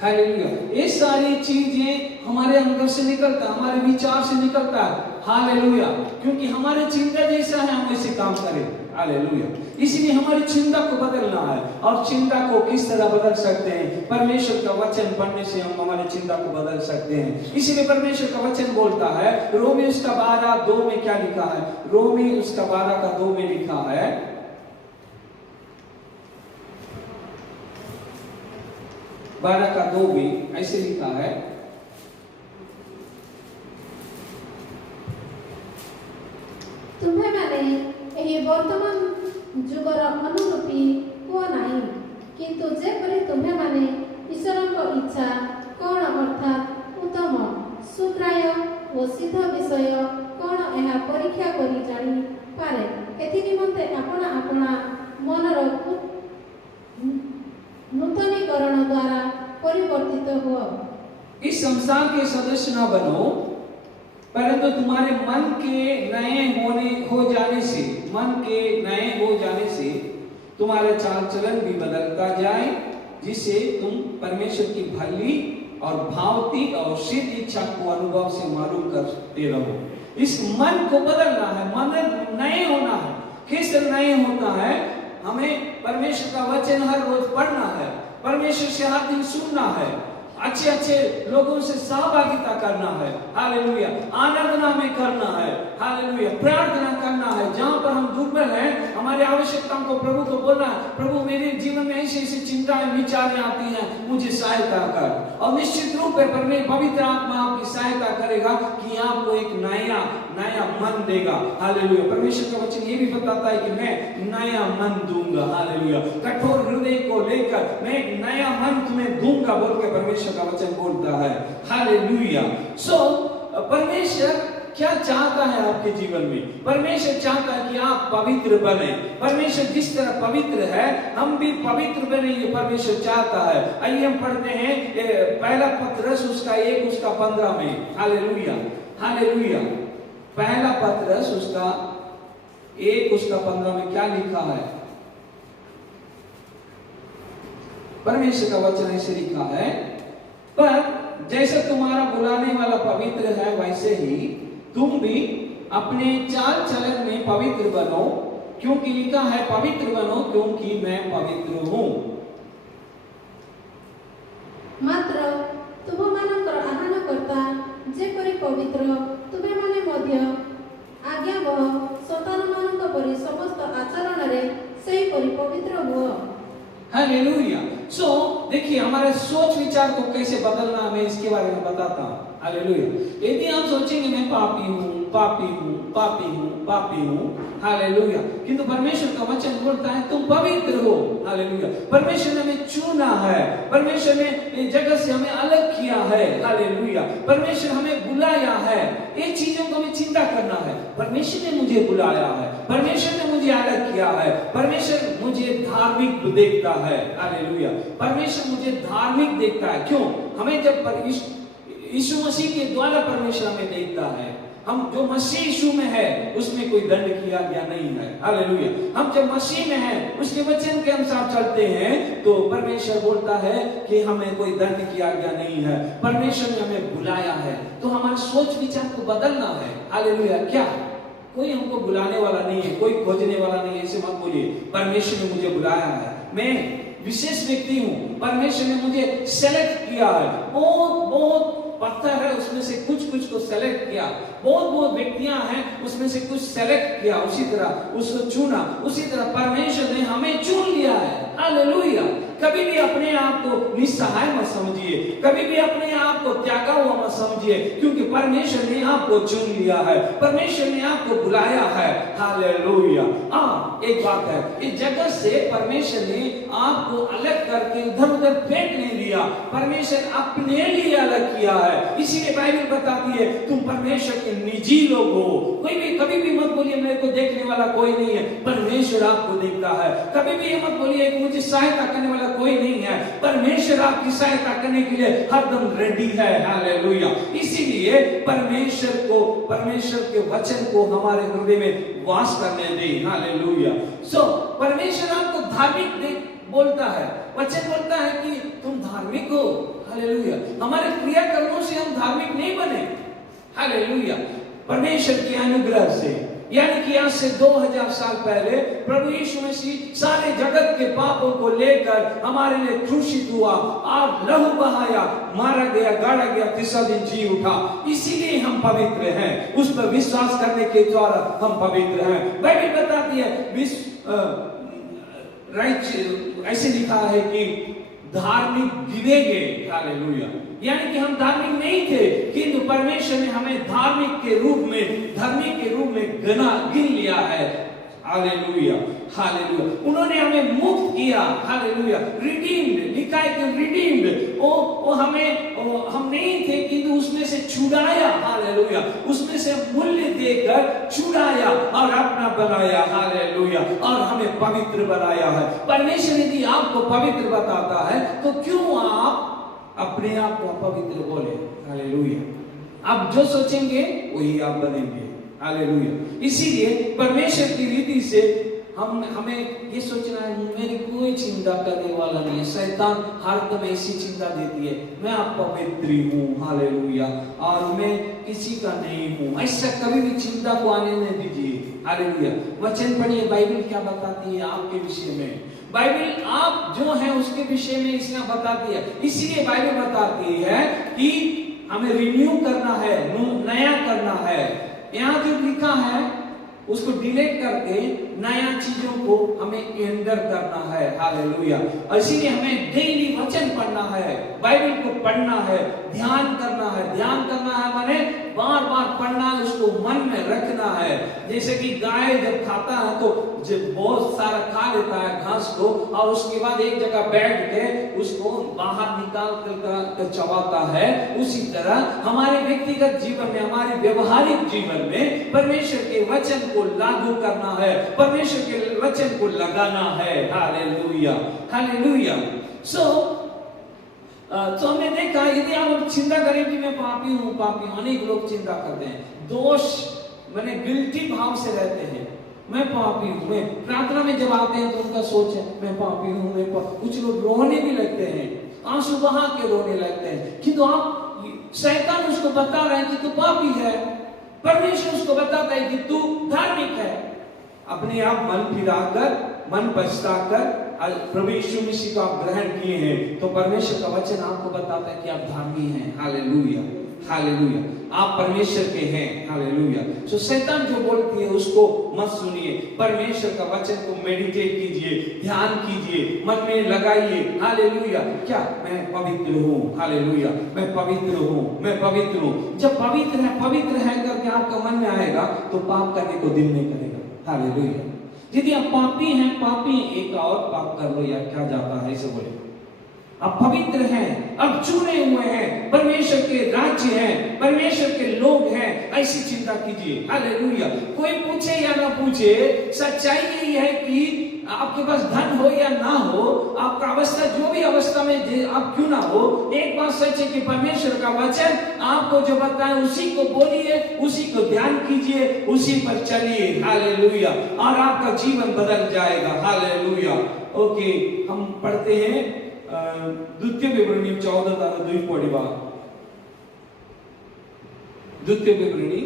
हालेलुया। ये सारी चीजें हमारे अंदर से निकलता है, हमारे विचार से निकलता है। हालेलुया। क्योंकि हमारे चिंता जैसा है हम वैसे काम करें। हालेलुया। इसलिए हमारी चिंता को बदलना है। और चिंता को किस तरह बदल सकते हैं? परमेश्वर का वचन पढ़ने से हम हमारी चिंता को बदल सकते हैं। इसीलिए परमेश्वर का वचन बोलता है, रोमी उसका 12:2 में क्या लिखा है? रोमी उसका 12:2 में लिखा है, 12:2 में ऐसे लिखा है, तुम्हें मैंने यही वर्तमान जुगर अनुरूपी हुआ नहीं, किंतु जेपरि तुम्हें माने ईश्वर को इच्छा कौन अर्थात उत्तम सुग्राह्य और सिद्ध विषय कौन यह परीक्षा करी जानी पारे, एथि निमंते अपना अपना मनर नूतनीकरण द्वारा परिवर्तित हो। इस संसार के सदस्य ना बनो, परंतु तुम्हारे मन के नए हो जाने से, मन के नए हो जाने से तुम्हारा चाल चलन भी बदलता जाए, जिससे तुम परमेश्वर की भली और भावती और सिद्ध इच्छा को अनुभव से मालूम करते रहो। इस मन को बदलना है, मन नए होना है। किस नए होता है? हमें परमेश्वर का वचन हर रोज पढ़ना है, परमेश्वर से हर दिन सुनना है, अच्छे अच्छे लोगों से सहभागिता करना है। हालेलुया। आराधना में करना है। हालेलुया। प्रार्थना करना है। जहां पर हम दुर्बल हैं, हमारी आवश्यकताओं को प्रभु को बोलना है, प्रभु मेरे जीवन में ऐसी ऐसी चिंताएं विचारें आती हैं, मुझे सहायता कर। और निश्चित रूप से पवित्र आत्मा आपकी सहायता करेगा कि आपको एक नया मन देगा। हालेलुया। परमेश्वर का वचन ये भी बताता है कि मैं नया मन दूंगा। हालेलुया। कठोर हृदय को लेकर मैं एक नया मन तुम्हें दूंगा बोल के परमेश्वर का वचन बोलता है। हालेलुया। सो परमेश्वर क्या चाहता है आपके जीवन में? परमेश्वर चाहता है कि आप पवित्र बने। परमेश्वर जिस तरह पवित्र है, हम भी पवित्र बने, ये परमेश्वर चाहता है। आइए हम पढ़ते हैं पहला पत्रस उसका 1 उसका 15 में। हालेलुया। हालेलुया। पहला पत्रस उसका 1 उसका 15 में क्या लिखा है? परमेश्वर का वचन ऐसे लिखा है, पर जैसे तुम्हारा बुलाने वाला पवित्र है, वैसे ही तुम भी अपने चाल चलन में पवित्र बनो, क्योंकि लिखा है पवित्र बनो क्योंकि मैं पवित्र हूं। मात्र तुमମାନଙ୍କର ଆହ୍ୱାନକର୍ତ୍ତା ଯେପରି ପବିତ୍ର, ତୁମେମାନେ ମଧ୍ୟ ଆଜ୍ଞାବହ ସନ୍ତାନମାନଙ୍କ ପରି ସମସ୍ତ ଆଚରଣରେ ସେହିପରି ପବିତ୍ର ହୁଅ। हालेलुया। सो देखिए हमारे सोच विचार को कैसे बदलना है, मैं इसके बारे में बताता हूँ। हालेलुया। यदि आप सोचेंगे मैं पापी हूँ, पापी हूँ, पापी हूँ, पापी हूँ, हालेलुया, किंतु परमेश्वर का वचन बोलता है तुम पवित्र हो। हालेलुया। परमेश्वर ने हमें चुना है, परमेश्वर ने इस जगत से हमें अलग किया है। हालेलुया। परमेश्वर हमें बुलाया है। ये चीजों को हमें चिंता करना है। परमेश्वर ने मुझे बुलाया है, परमेश्वर ने मुझे अलग किया है, परमेश्वर मुझे धार्मिक देखता है। हालेलुया। परमेश्वर मुझे धार्मिक देखता है। क्यों? हमें जब यीशु मसीह के द्वारा परमेश्वर हमें देखता है, हम जो मसीह यीशु में है उसमें कोई दंड किया गया नहीं है। हालेलुया। हम जब मसीह में हैं, उसके वचन के अनुसार चलते हैं, तो परमेश्वर बोलता है कि हमें कोई दंड किया गया नहीं है। परमेश्वर ने हमें बुलाया है, तो हमारे सोच विचार को बदलना है। हालेलुया। क्या कोई हमको बुलाने वाला नहीं है, कोई खोजने वाला नहीं है, ऐसे मत बोलिए। परमेश्वर ने मुझे बुलाया है, मैं विशेष व्यक्ति हूँ, परमेश्वर ने मुझे सेलेक्ट किया है। बहुत पत्थर है, उसमें से कुछ को सेलेक्ट किया, बहुत व्यक्तियां हैं, उसमें से कुछ सेलेक्ट किया, उसी तरह उसको चुना, उसी तरह परमेश्वर ने हमें चुन लिया है। हालेलुया। कभी भी अपने आप को निस्सहाय मत समझिए, कभी भी अपने आप को त्यागा हुआ मत समझिए, क्योंकि परमेश्वर ने आपको चुन लिया है, परमेश्वर ने आपको बुलाया है। हालेलुया। हाँ, एक बात है, इस जगत से परमेश्वर ने आपको अलग करके इधर उधर फेंक नहीं दिया, परमेश्वर अपने लिए अलग किया है। इसीलिए बाइबल बताती है तुम परमेश्वर के निजी लोग हो। कोई भी कभी भी मत बोलिए मेरे को देखने वाला कोई नहीं है, परमेश्वर आपको देखता है। कभी भी ये मत बोलिए कि मुझे सहायता करने वाला कोई नहीं है। परमेश्वर आपकी सहायता करने के लिए हरदम रेडी है। हालेलुया। इसीलिए परमेश्वर के वचन को हमारे हृदय में वास करने दें। हालेलुया। सो परमेश्वर आपको धार्मिक बोलता है, वचन बोलता है कि तुम धार्मिक हो। हालेलुया। हमारे क्रियाकर्मों से हम धार्मिक नहीं बने। हालेलुया। परमेश्वर की अनुग्रह से, यानी कि आज से 2000 साल पहले प्रभु यीशु मसीह सारे जगत के पापों को लेकर हमारे लिए क्रूसित हुआ और लहू बहाया, मारा गया, गाड़ा गया, तीसरा दिन जी उठा। इसीलिए हम पवित्र हैं। उस पर विश्वास करने के द्वारा हम पवित्र हैं। बाइबल बताती है ऐसे लिखा है कि धार्मिक गिने गए। हालेलुया। यानी कि हम धार्मिक नहीं थे, किंतु परमेश्वर ने हमें धार्मिक के रूप में गिन लिया है। हालेलुया। हालेलुया। उन्होंने हमें मुक्त किया। हालेलुया। रिडीम्ड लिखा है कि रिडीम्ड वो हम नहीं थे, किंतु उसमें से छुड़ाया। हालेलुया। उसमें से मूल्य देकर छुड़ाया और अपना बनाया। हालेलुया। और हमें पवित्र बनाया है। परमेश्वर यदि आपको पवित्र बताता है तो क्यों आप अपने आप को पवित्र बोले। हालेलुया। आप जो सोचेंगे वही आप बनेंगे। हालेलुया। इसीलिए परमेश्वर की रीति से हमें ये सोचना है मेरी कोई चिंता करने वाला नहीं है। शैतान हरदम ऐसी चिंता देती है, मैं आप पवित्र हूँ। हालेलुया। और मैं किसी का नहीं हूँ, ऐसा कभी भी चिंता को आने नहीं दीजिए। हालेलुया। वचन पढ़िए, बाइबल क्या बताती है आपके विषय में। बाइबल आप जो है उसके विषय में इसने बताती है। इसीलिए बाइबल बताती है कि हमें रिन्यू करना है, नया करना है। यहाँ जो लिखा है उसको डिलीट करके नया चीजों को हमें एंटर करना है। हालेलुया। और इसीलिए हमें डेली वचन पढ़ना है, बाइबल को पढ़ना है, ध्यान करना है। ध्यान करना है माने बार बार पढ़ना है, उसको मन में रखना है। जैसे कि गाय जब खाता है तो जब बहुत सारा खा लेता है घास को, और उसके बाद एक जगह बैठ के उसको बाहर निकाल कर चबाता है, उसी तरह हमारे व्यक्तिगत जीवन में, हमारे व्यवहारिक जीवन में परमेश्वर के वचन को लागू करना है, परमेश्वर के वचन को लगाना है। हालेलुया। हालेलुया। तो हमने देखा यदि आप चिंता करें कि मैं पापी हूँ, अनेक लोग चिंता करते हैं, दोष माने गिल्टी भाव से रहते हैं। मैं पापी हूँ। मैं प्रार्थना में जब आते हैं तो उनका सोच है मैं पापी हूँ। कुछ लोग रोने भी लगते हैं, आंसू बहा के रोने लगते हैं, किंतु आप शैतान उसको बता रहे हैं कि तू पापी है। परमेश्वर उसको बताता है कि तू धार्मिक है। अपने आप मन फिराकर, मन पछताकर प्रभु यीशु मसीह को आप ग्रहण किए हैं तो परमेश्वर का वचन आपको बताता है कि आप धार्मी हैं। हालेलुया। हालेलुया। आप परमेश्वर के हैं। हालेलुया। सो शैतान जो बोलती है उसको मत सुनिए, परमेश्वर का वचन को मेडिटेट कीजिए, ध्यान कीजिए, मन में लगाइए। हालेलुया। क्या मैं पवित्र हूँ। हालेलुया। मैं पवित्र हूँ, मैं पवित्र हूँ। जब पवित्र है करके आपका मन में आएगा तो पाप करने को दिल नहीं करेगा। हालेलुया। यदि आप पापी हैं, पापी एक और पाप कर लो यार, क्या जाता है, ऐसे बोले। आप पवित्र हैं, अब चुने हुए हैं, परमेश्वर के राज्य हैं, परमेश्वर के लोग हैं, ऐसी चिंता कीजिए। हालेलुया। कोई पूछे या ना पूछे, सच्चाई यही है कि आपके पास धन हो या ना हो, आपका अवस्था जो भी अवस्था में आप क्यों ना हो, एक बात सच है कि परमेश्वर का वचन आपको जो बताए उसी को बोलिए, उसी को ध्यान कीजिए, उसी पर चलिए। हालेलुया। और आपका जीवन बदल जाएगा। हालेलुया। ओके, हम पढ़ते हैं द्वितीय विवरणी 14:2 पढ़िबा। द्वितीय विवरणी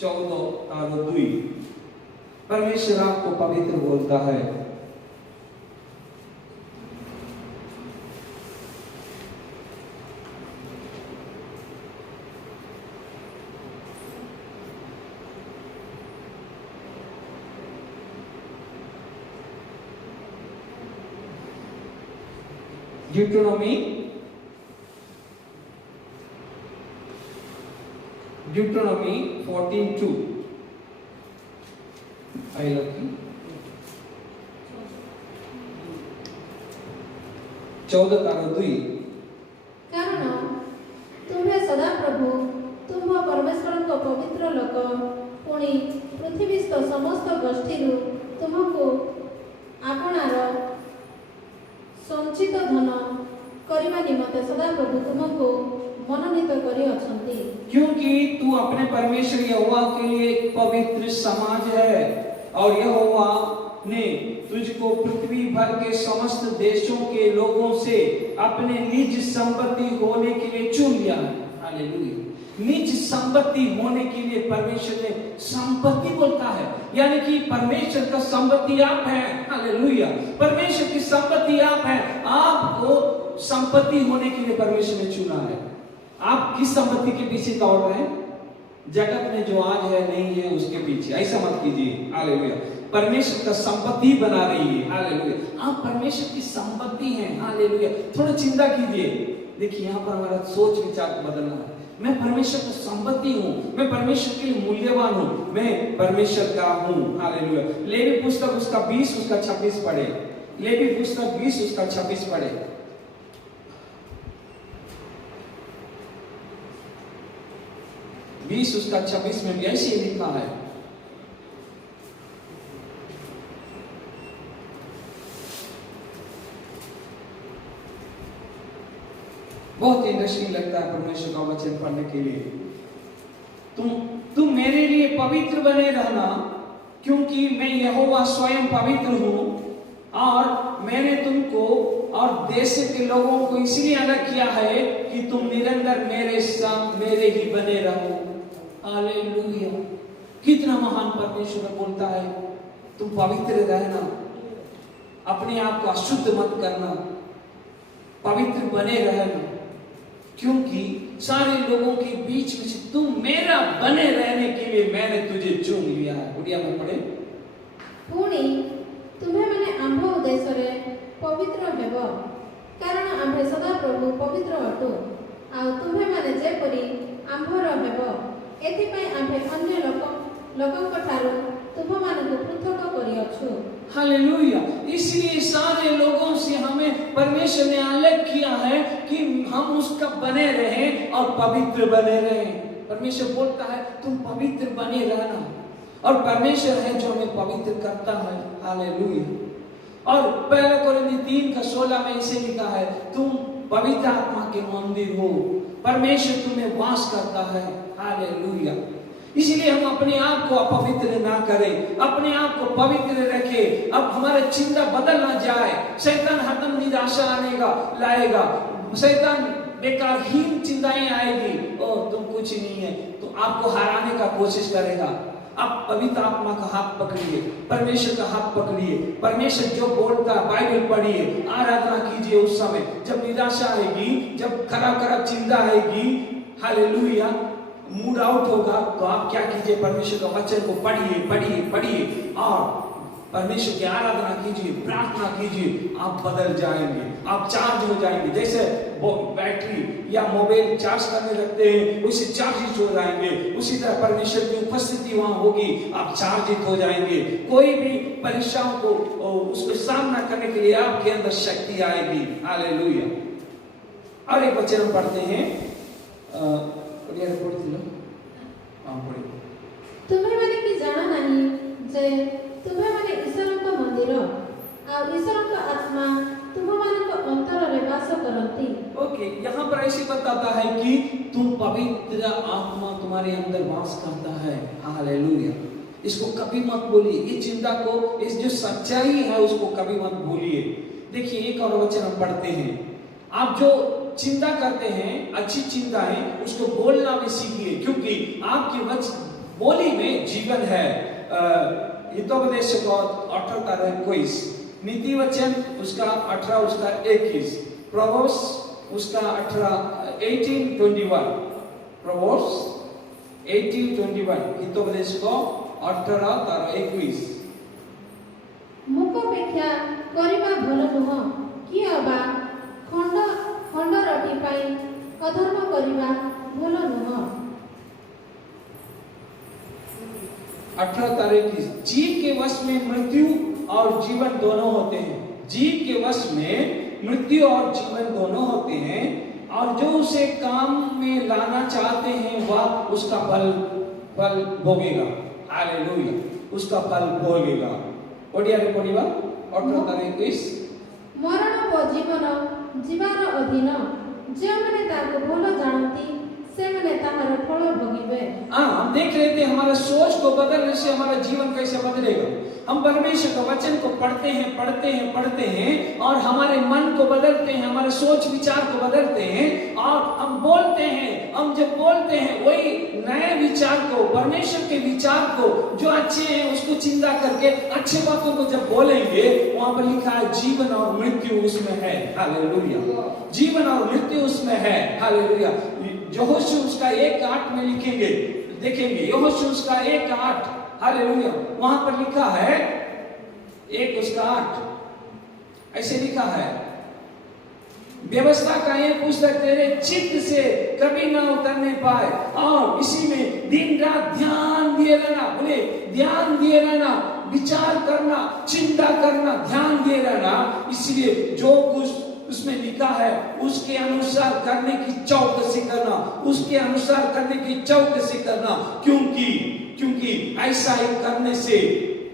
14:2 परमेश्वर आपको पवित्र बोलता है। Deuteronomy 14:2 I love you 14:2 କାରଣ ତୁମ୍ଭେ ସଦାପ୍ରଭୁ ତୁମ୍ଭ ପରମେଶ୍ୱରଙ୍କ ପବିତ୍ର ଲୋକ, ପୁଣି ପୃଥିବୀସ୍ଥ ସମସ୍ତ ଗୋଷ୍ଠୀରୁ ତୁମକୁ ଆପଣାର संचित धन करिबा निमते सदाप्रभु तुमको मनोनीत करी अछंती। क्योंकि तू अपने परमेश्वर यहोवा के लिए एक पवित्र समाज है और यहोवा ने तुझको पृथ्वी भर के समस्त देशों के लोगों से अपने निज संपत्ति होने के लिए चुन लिया है। हालेलुया। निज संपत्ति होने के लिए परमेश्वर ने संपत्ति बोलता है, यानी कि परमेश्वर का संपत्ति आप हैं। हालेलुया। परमेश्वर की संपत्ति आप हैं। आपको संपत्ति होने के लिए परमेश्वर ने चुना है। आप किस संपत्ति के पीछे दौड़ रहे हैं? जगत में जो आज है नहीं है उसके पीछे, ऐसा मत कीजिए। हालेलुया। परमेश्वर का संपत्ति बना रही है। हालेलुया। आप परमेश्वर की संपत्ति हैं। हालेलुया। थोड़ा चिंता कीजिए। देखिए यहाँ पर हमारा सोच विचार को बदलना है। मैं परमेश्वर का संपत्ति हूँ, मैं परमेश्वर के लिए मूल्यवान हूँ, मैं परमेश्वर का हूँ। हालेलुया। लेवी पुस्तक उसका 20 उसका 26 पढ़े। लेवी पुस्तक 20 उसका 26 पढ़े। 20 उसका 26 में भी ऐसे लिखा है। बहुत इंटरेस्टिंग लगता है परमेश्वर का वचन पढ़ने के लिए। तुम मेरे लिए पवित्र बने रहना, क्योंकि मैं यहोवा स्वयं पवित्र हूँ और मैंने तुमको और देश के लोगों को इसलिए अलग किया है कि तुम निरंतर मेरे ही बने रहो। हालेलुया। कितना महान परमेश्वर बोलता है, तुम पवित्र रहना, अपने आप को अशुद्ध मत करना, पवित्र बने रहना, क्योंकि सारे लोगों के बीच में से तुम मेरा बने रहने के लिए मैंने तुझे चुन लिया है। उड़िया में पढ़े। पुणी तुम्हें मैंने आंभ उद्देश्य पवित्र हेब, कारण आंभे सदा प्रभु पवित्र अटु, आ तुम्हें मैंने जेपरी आंभर हेब, एथिपाई आंभे अन्य लोकंक ठारू तुम मानकु पृथक करिअछु। हालेलुया। इसलिए सारे लोगों से हमें परमेश्वर ने अलग किया है कि हम उसका बने रहें और पवित्र बने रहें। परमेश्वर बोलता है तुम पवित्र बने रहना, और परमेश्वर है जो हमें पवित्र करता है। हालेलुया। और पहला कोरिन्थी 3:16 में इसे लिखा है, तुम पवित्र आत्मा के मंदिर हो, परमेश्वर तुम्हें वास करता है। हालेलुया। इसलिए हम अपने आप को अपवित्र ना करें, अपने आप को पवित्र रखें। अब हमारा चिंता बदल ना जाए। शैतान हरदम निराशा लाएगा, शैतान बेकारहीन चिंताएं आएगी, ओ तुम कुछ नहीं है, तो आपको हराने का कोशिश करेगा। आप पवित्र आत्मा का हाथ पकड़िए, परमेश्वर का हाथ पकड़िए, परमेश्वर जो बोलता है बाइबल पढ़िए, आराधना कीजिए। उस समय जब निराशा आएगी, जब खराब चिंता आएगी, हालेलुया, मूड आउट होगा, तो आप क्या कीजिए, परमेश्वर का वचन को पढ़िए और परमेश्वर की आराधना कीजिए, प्रार्थना कीजिए। आप बदल जाएंगे, आप चार्ज हो जाएंगे। जैसे बैटरी या मोबाइल चार्ज करने लगते हैं, उसी चार्जित हो जाएंगे। उसी तरह परमेश्वर की उपस्थिति वहां होगी, आप चार्जित हो जाएंगे। कोई भी परीक्षाओं को उसको सामना करने के लिए आपके अंदर शक्ति आएगी। हालेलुया। और एक वचन हम पढ़ते हैं, तुम्हें मैंने कि जाना नहीं जे तुम्हें मैंने ईश्वर का मंदिर और ईश्वर का आत्मा तुम्हारे को अंतर रे वास करती। ओके, यहाँ पर ऐसे बताता है कि तुम पवित्र आत्मा तुम्हारे अंदर वास करता है। हालेलुया। इसको कभी मत बोलिए, इस चिंता को, इस जो सच्चाई है उसको कभी मत भूलिए। देखिए एक और वचन हम पढ़ते हैं, आप जो चिंता करते हैं, अच्छी चिंताएं, उसको बोलना भी सीखिए, क्योंकि आपकी बोली में जीवन है। हितोपदेश को 18:21, नीति वचन उसका 18 उसका 21, प्रोवर्ब्स उसका 18:21, प्रोवर्ब्स 18:21, हितोपदेश को 18:21। मुख अपेक्षा करिबा भल नुह, कि अबा खंड रटी पाई अधर्म करिबा भल नुह। 18:21, जीव के वश में मृत्यु और जीवन दोनों होते हैं। जीव के वश में मृत्यु और जीवन दोनों होते हैं, और जो उसे काम में लाना चाहते हैं वह उसका फल भोगेगा। हालेलुया। उसका फल भोगेगा। ओडिया रे पढ़िबा 18:21, मरण ଅଭାବ ଜୀବନ ଯିବାର ଅଧୀନ ଯେଉଁମାନେ ତାକୁ ଭଲ ଜାଣନ୍ତି ସେମାନେ ତାହାର ଫଳ ଭୋଗିବେ। हम देख रहे थे हमारा सोच को बदलने से हमारा जीवन कैसे बदलेगा। हम परमेश्वर का वचन को पढ़ते हैं और हमारे मन को बदलते हैं, हमारे सोच विचार को बदलते हैं और हम बोलते हैं। हम जब बोलते हैं वही नए विचार को, परमेश्वर के विचार को जो अच्छे हैं उसको चिंता करके अच्छे बातों को जब बोलेंगे, वहां पर लिखा है जीवन और मृत्यु उसमें है। हालेलुया, जीवन और मृत्यु उसमें है। हालेलुया। यहोशू उसका 1:8 में लिखेंगे, देखेंगे यहोशू उसका 1:8। हालेलुया। वहां पर लिखा है 1:8 ऐसे लिखा है, व्यवस्था का ये पुस्तक तेरे चित्त से कभी ना उतरने पाए और इसी में दिन रात ध्यान दिए रहना। बोले ध्यान दिए रहना, विचार करना, चिंता करना, ध्यान दिए रहना। इसलिए जो कुछ उसमें लिखा है उसके अनुसार करने की चौकसी करना, उसके अनुसार करने की चौकसी करना, क्योंकि ऐसा ही करने से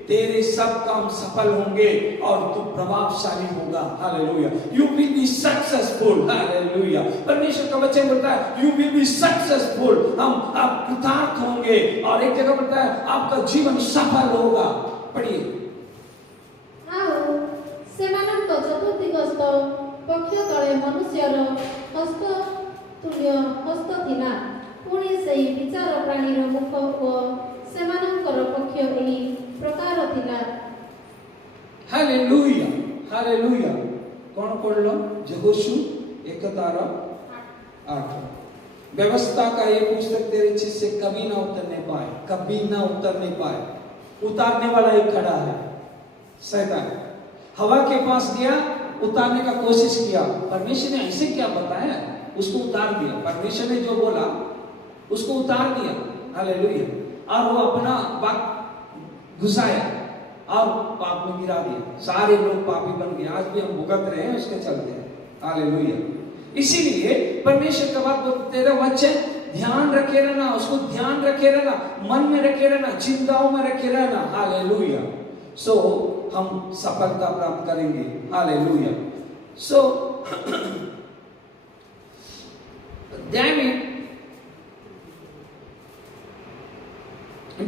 तेरे सब काम सफल होंगे और तू प्रभावशाली होगा। Hallelujah. You will be successful. Hallelujah. परमेश्वर का वचन बोलता है यू विल बी सक्सेसफुल। आप कृतार्थ होंगे और एक जगह बोलता है आपका जीवन सफल होगा। पढ़िए। ଆଉ ସେମାନଙ୍କ ଚତୁର୍ଦିଗସ୍ଥ ପକ୍ଷ ତଳେ ମନୁଷ୍ୟର ହସ୍ତ ତୁଲ୍ୟ ହସ୍ତ ଥିଲା। ପୁଣି ସେହି ବିଚାର ପ୍ରାଣୀର ମୁଖ ଓ ସେମାନଙ୍କର ପକ୍ଷ ଏହି ପ୍ରକାର ଥିଲା। Hallelujah, hallelujah. कौन पढ़ लो? यहोशू 1:8। व्यवस्था का ये पुस्तक तेरे चित्त से कभी ना उतरने पाए, कभी ना उतरने पाए। उतारने वाला एक खड़ा है, शैतान। हवा के पास गया, उतारने का कोशिश किया, परमेश्वर ने ऐसे क्या बताया, उसको उतार दिया। परमेश्वर ने जो बोला उसको उतार दिया। हालेलुया। और वो अपना बात घुसाया और पाप में गिरा दिया। सारे लोग पापी बन गए। आज भी हम भुगत रहे हैं उसके चलते। हालेलुया। इसीलिए परमेश्वर का बात, तेरा वचन ध्यान रखे रहना, उसको ध्यान रखे रहना, मन में रखे रहना, चिंताओं में रखे रहना। हालेलुया। सो हम सफलता प्राप्त करेंगे। हालेलुया। सो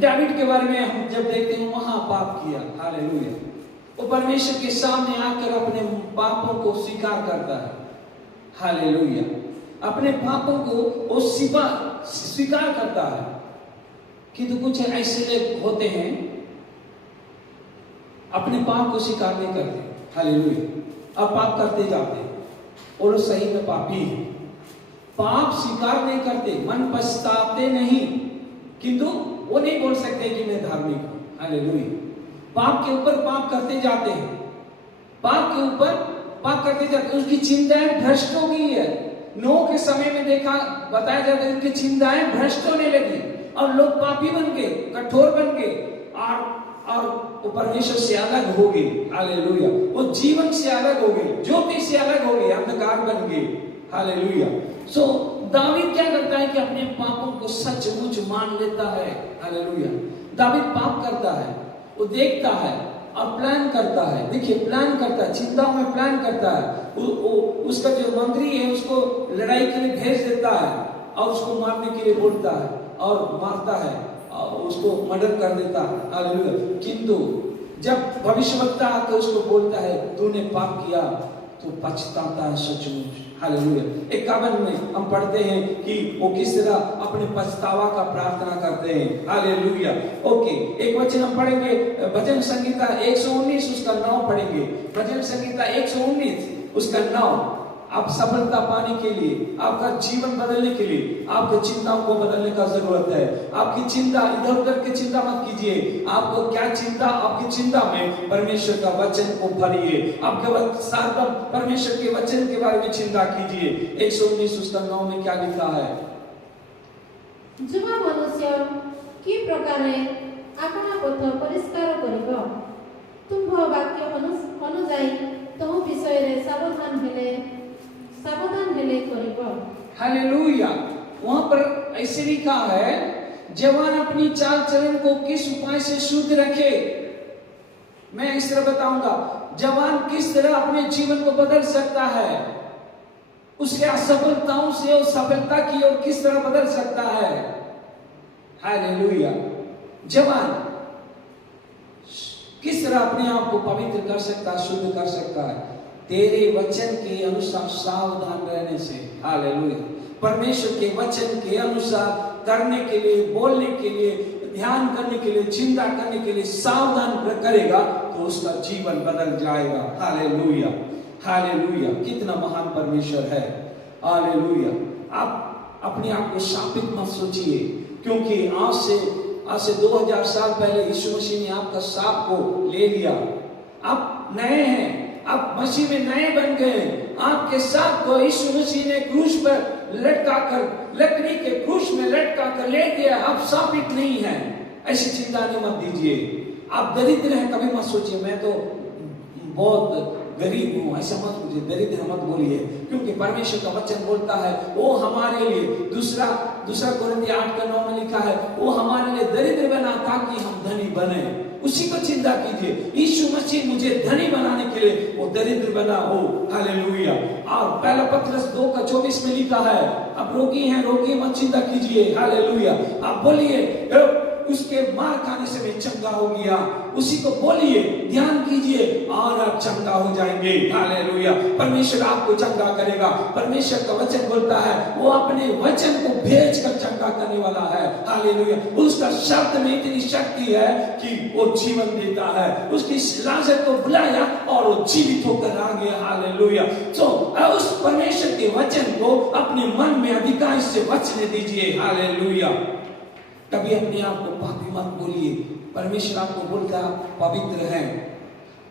दावीद के बारे में हम जब देखते हैं महापाप किया। हालेलुया। वो परमेश्वर के सामने आकर अपने पापों को स्वीकार करता है। हालेलुया। अपने पापों को वो स्वीकार करता है। किंतु कुछ ऐसे लोग होते हैं अपने पाप को स्वीकार नहीं करते। हालेलुया। अब पाप करते जाते हैं, वो लोग सही में पापी हैं। पाप स्वीकार नहीं करते, मन पछताते नहीं, किंतु वो नहीं बोल सकते कि मैं धार्मिक हूं। हालेलुया। पाप के ऊपर पाप करते जाते हैं, पाप के ऊपर पाप करते जाते हैं। उसकी चिंताएं भ्रष्ट हो गई है। नोह के समय में देखा, बताया जाता है उनकी चिंताएं भ्रष्ट होने लगी और लोग पापी बन गए, कठोर बन गए और वो परमेश्वर से अलग हो गए। हालेलुया। वो जीवन से अलग हो गए, ज्योति से अलग हो गए, अंधकार बन गए। हालेलुया। सो दावीद क्या करता है कि अपने पापों को सचमुच मान लेता है। हालेलुया। दावीद पाप करता है, वो देखता है और प्लान करता है। देखिए, प्लान करता है, चिंताओं में प्लान करता है। उसका जो मंत्री है उसको लड़ाई के लिए भेज देता है और उसको मारने के लिए बोलता है और मारता है और उसको मर्डर कर देता है। हालेलुया। किंतु जब भविष्यवक्ता आकर उसको बोलता है तूने पाप किया, तो पछताता है सचमुच। हालेलुया। 51 में हम पढ़ते हैं कि वो किस तरह अपने पछतावा का प्रार्थना करते हैं। हालेलुया। ओके, एक वचन हम पढ़ेंगे, भजन संगीता 119 उसका 9 पढ़ेंगे। भजन संगीता 119 उसका 9। आप सफलता पाने के लिए, आपका जीवन बदलने के लिए, आपको चिंताओं को बदलने का जरूरत है। आपकी चिंता, इधर उधर की चिंता मत कीजिए। आपको क्या चिंता, आपकी चिंता में परमेश्वर का वचन को भरिए। आपके साथ परमेश्वर के वचन के बारे में चिंता कीजिए। 119 उसका 9 में क्या लिखा है? जुवा मनुष्य कि प्रकारे अपना पथ परिष्कार करिब, तुम वाक्य अनुजाई तो विषय रे सावधान हेले करिब। हालेलुया। वहां पर ऐसे लिखा है, जवान अपनी चाल चलन को किस उपाय से शुद्ध रखे। मैं इस तरह बताऊंगा, जवान किस तरह अपने जीवन को बदल सकता है, उसके असफलताओं से और सफलता की ओर किस तरह बदल सकता है। हालेलुया। जवान किस तरह अपने आप को पवित्र कर सकता है, शुद्ध कर सकता है, तेरे वचन के अनुसार सावधान रहने से। हालेलुया। परमेश्वर के वचन के अनुसार करने के लिए, बोलने के लिए, ध्यान करने के लिए, चिंता करने के लिए सावधान करेगा तो उसका जीवन बदल जाएगा। Hallelujah, hallelujah. कितना महान परमेश्वर है। हालेलुया। आप अपने आप को शापित मत सोचिए, क्योंकि आज से 2000 साल पहले यीशु मसीह ने आपका शाप को ले लिया। आप नए हैं, आप मसीह में नए बन गए। आपके शाप को यीशु मसीह ने क्रूस पर लटका कर, लकड़ी के क्रूस में लटका कर ले गया। आप शापित नहीं हैं, ऐसी चिंता नहीं मत दीजिए। आप दरिद्र हैं कभी मत सोचिए मैं तो बहुत गरीब हूं, ऐसा मत बोलिए, दरिद्र मत बोलिए, क्योंकि परमेश्वर का वचन बोलता है वो हमारे लिए, दूसरा कोरिन्थियों 8:9 में लिखा है, वो हमारे लिए दरिद्र बना ताकि हम धनी बने। उसी को चिंता कीजिए। यीशु मसीह मुझे धनी बनाने के लिए वो दरिद्र बना हो। हालेलुया। और पहला पत्रस 2:24 में लिखा है, अब रोगी हैं, रोगी मत चिंता कीजिए। हालेलुया। आप बोलिए उसके मार खाने से मैं चंगा हो गया, उसी को बोलिए, ध्यान कीजिए और आप चंगा हो जाएंगे। हालेलुया। परमेश्वर आपको चंगा करेगा। परमेश्वर का वचन बोलता है वो अपने वचन को भेजकर चंगा करने वाला है। हालेलुया। उसका शब्द में इतनी शक्ति है कि वो जीवन देता है। उसकी लाजर को बुलाया और वो जीवित होकर आ गया। हालेलुया। तो उस परमेश्वर के वचन को अपने मन में अधिकांश से बचने दीजिए। हालेलुया। कभी अपने आप को पापी मत बोलिए। परमेश्वर आपको बोलता है पवित्र है।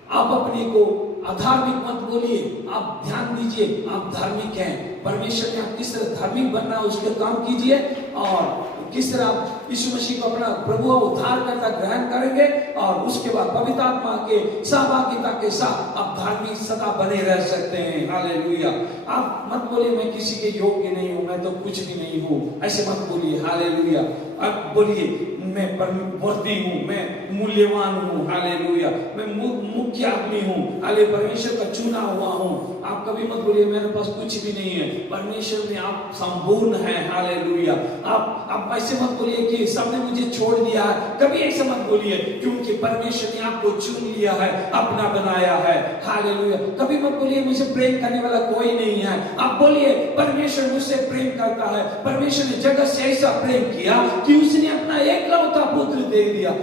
आप अपने को अधार्मिक मत बोलिए, आप ध्यान दीजिए आप धार्मिक हैं। परमेश्वर ने आप किस तरह धार्मिक बनना उसके काम कीजिए और किस तरह आप यीशु मसीह को अपना प्रभु उद्धार करता ग्रहण करेंगे और उसके बाद पवित्र आत्मा के सहभागिता के साथ आप धार्मिक सदा बने रह सकते हैं। हालेलुया। आप मत बोलिए मैं किसी के योग्य नहीं हूं, मैं तो कुछ भी नहीं हूं, ऐसे मत बोलिए। हालेलुया। अब बोलिए मैं वर्दी हूं, मैं मूल्यवान हूं। हालेलुया। मैं मुख्य आदमी हूं। हाले परमेश्वर का चुना हुआ हूं। आप कभी मत बोलिए मेरे पास कुछ भी नहीं है। परमेश्वर में आप संपूर्ण हैं। हालेलुया। आप ऐसे मत बोलिए कि सबने मुझे छोड़ दिया है, कभी ऐसे मत बोलिए, क्योंकि परमेश्वर ने आपको चुन लिया है, अपना बनाया है। हालेलुया। कभी मत बोलिए मुझे प्रेम करने वाला कोई नहीं है। आप बोलिए परमेश्वर मुझसे प्रेम करता है। परमेश्वर ने जगत से ऐसा प्रेम किया कि उसने अपना एकलौता पुत्र दे दिया।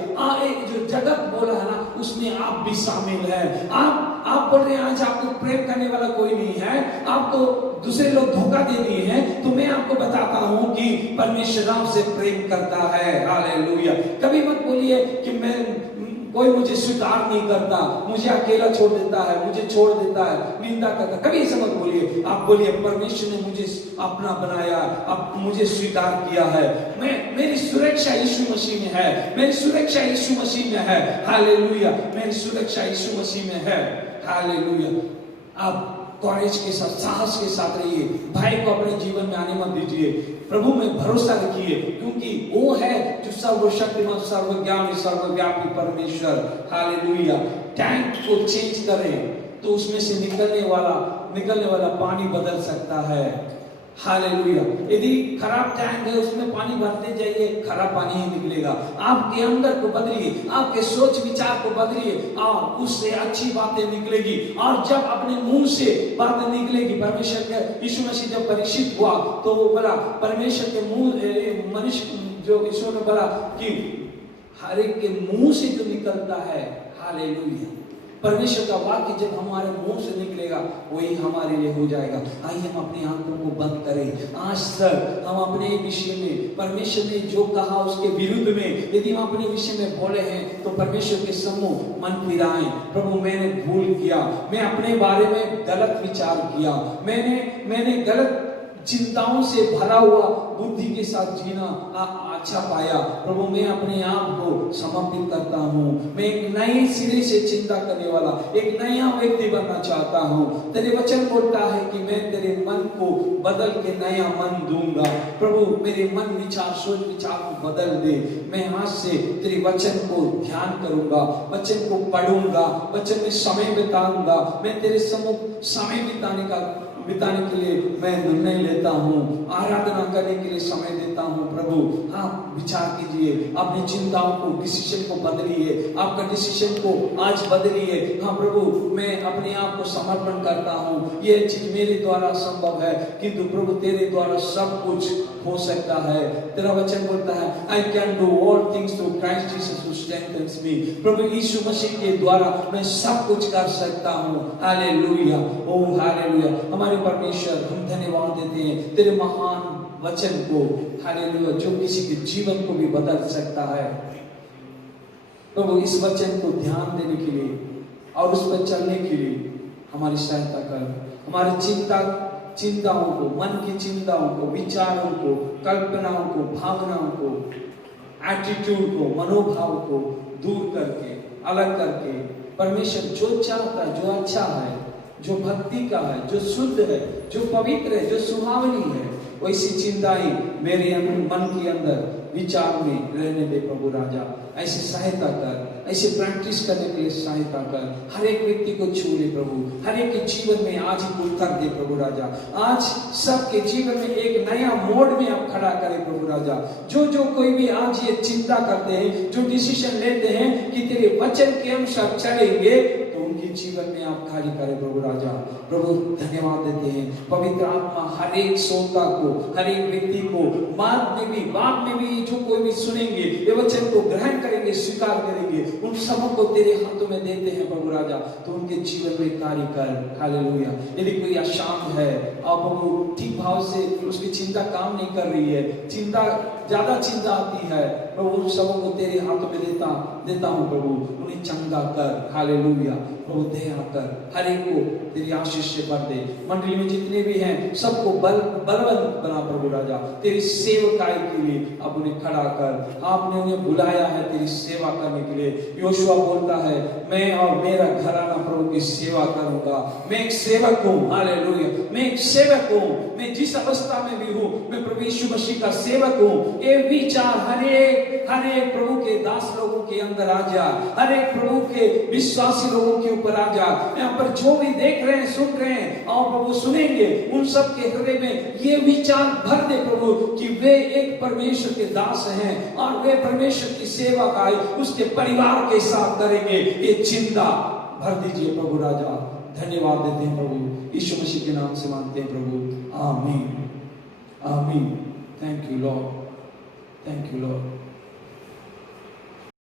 एक जो जगत बोला है ना उसमें आप भी शामिल हैं। आप बोल रहे हैं आज आपको प्रेम करने वाला कोई नहीं है, आपको दूसरे लोग धोखा दे दिए हैं, तो मैं आपको बताता हूं कि परमेश्वर आपसे प्रेम करता है। हालेलुया। कभी मत बोलिए कि कोई मुझे स्वीकार नहीं करता, मुझे अकेला छोड़ देता है, मुझे छोड़ देता है, निंदा करता, कभी ऐसा मत बोलिए। आप बोलिए परमेश्वर ने मुझे अपना बनाया, अब मुझे स्वीकार किया है। मेरी सुरक्षा यीशु मसीह में है, मेरी सुरक्षा यीशु मसीह में है। हालेलुया। मेरी सुरक्षा यीशु मसीह में है। हालेलुया। आप कॉरेज के साथ, साहस के साथ रहिए। भाई को अपने जीवन में आने मत दीजिए। प्रभु में भरोसा रखिए, क्योंकि वो है जो सर्वशक्तिमान, सर्वज्ञानी, सर्वव्यापी परमेश्वर। हालेलुया। टैंक को चेंज करें तो उसमें से निकलने वाला पानी बदल सकता है। हालेलुया। यदि खराब टैंक है उसमें पानी भरते जाइए, खराब पानी ही निकलेगा। आपके अंदर को बदलिए, आपके सोच विचार को बदलिए और उससे अच्छी बातें निकलेगी। और जब अपने मुंह से बातें निकलेगी, परमेश्वर के यीशु मसीह जब परीक्षित हुआ तो वो बोला परमेश्वर के मुंह, मनुष्य जो यीशु ने बोला कि हर एक के मुंह से जो निकलता है, हालेलुया, परमेश्वर का वाक्य जब हमारे मुंह से निकलेगा वही हमारे लिए हो जाएगा। आइए हम अपनी आंखों को बंद करें। आज तक हम अपने विषय में परमेश्वर ने जो कहा उसके विरुद्ध में यदि हम अपने विषय में बोले हैं तो परमेश्वर के सम्मुख मन फिराएं। प्रभु मैंने भूल किया, मैं अपने बारे में गलत विचार किया, मैंने गलत चिंताओं से भरा हुआ बुद्धि के साथ जीना अच्छा पाया। प्रभु मैं अपने आप को समर्पित करता हूँ, मैं एक नए सिरे से चिंता करने वाला एक नया व्यक्ति बनना चाहता हूँ। तेरे वचन बोलता है कि मैं तेरे मन को बदल के नया मन दूंगा। प्रभु मेरे मन विचार सोच विचार को बदल दे। मैं आज से तेरे वचन को ध्यान करूंगा, वचन को पढ़ूंगा, वचन में समय बिताऊंगा। मैं तेरे सम्मुख समय बिताने के लिए मैं निर्णय लेता हूँ, आराधना करने के लिए समय देता हूँ। प्रभु आप विचार कीजिए, अपनी चिंताओं को डिसीजन को बदलिए, आपका डिसीजन को आज बदलिए। हाँ प्रभु मैं अपने आप को समर्पण करता हूँ, ये चीज मेरे द्वारा संभव है किंतु प्रभु तेरे द्वारा सब कुछ हो सकता है। तेरा वचन बोलता है I can do all things through Christ Jesus who strengthens me। प्रभु यीशु मसीह के द्वारा मैं सब कुछ कर सकता हूँ। Hallelujah, oh hallelujah. हमारे परमेश्वर हम धन्यवाद देते हैं तेरे महान वचन को, हालेलुया, जो किसी के जीवन को भी बदल सकता है। प्रभु इस वचन को ध्यान देने के लिए और उस पर चलने के लिए हमारी सहायता कर। हमारी चिंताओं को, मन की चिंताओं को, विचारों को, कल्पनाओं को, भावनाओं को, एटीट्यूड को, मनोभाव को दूर करके, अलग करके परमेश्वर जो चाहता है, जो अच्छा है, जो भक्ति का है, जो शुद्ध है, जो पवित्र है, जो सुहावनी है, वैसी चिंताएं मेरे मन के अंदर विचार में रहने दे। प्रभु राजा ऐसी सहायता कर, ऐसे प्रैक्टिस करने के लिए सहायता कर। हर एक व्यक्ति को छू ले प्रभु, हर एक के जीवन में आज ही कुछ कर दे प्रभु राजा। आज सबके जीवन में एक नया मोड़ में आप खड़ा करें प्रभु राजा। जो कोई भी आज ये चिंता करते हैं, जो डिसीजन लेते हैं कि तेरे वचन के अनुसार चलेंगे, तो उनके जीवन में आप खाली करें प्रभु राजा। प्रभु धन्यवाद देते हैं, पवित्र आत्मा हर एक श्रोता को, हर एक व्यक्ति को बाद में भी जो कोई भी सुनेंगे, ये वचन को ग्रहण करेंगे, स्वीकार करेंगे, उन सबों को तेरे हाथों में देते हैं प्रभु राजा। तो उनके जीवन में कार्य कर। हालेलुया। यदि कोई अशांत है और प्रभु ठीक भाव से उसकी चिंता काम नहीं कर रही है, ज्यादा चिंता आती है, प्रभु उन सबों को तेरे हाथों में देता हूँ प्रभु, उन्हें चंगा कर। हालेलुया। प्रभु दया कर, हर एक को तेरी आशीष से भर दे। मंडली में जितने भी हैं सबको बलवंत बना प्रभु राजा। तेरी सेवकाई के लिए अब उन्हें खड़ा कर। आपने उन्हें बुलाया है तेरी सेवा करने के लिए। योशुआ बोलता है मैं और मेरा घराना प्रभु की सेवा करूंगा। मैं एक सेवक हूँ। हालेलुया। मैं एक सेवक हूँ। मैं जिस अवस्था में भी हूँ, मैं प्रभु यीशु मसीह का सेवक हूँ। ये विचार हर एक प्रभु के दास लोगों के अंदर आ जा, हर एक प्रभु के विश्वासी लोगों के ऊपर आ जा। यहाँ पर जो भी देख रहे हैं, सुन रहे हैं और प्रभु सुनेंगे, उन सब के हृदय में ये विचार भर दे प्रभु कि वे एक परमेश्वर के दास हैं और वे परमेश्वर की सेवा का उसके परिवार के साथ करेंगे। ये चिंता भर दीजिए प्रभु राजा। धन्यवाद देते हैं प्रभु, यीशु मसीह के नाम से मांगते हैं प्रभु, आमीन आमीन। Thank you Lord, thank you Lord.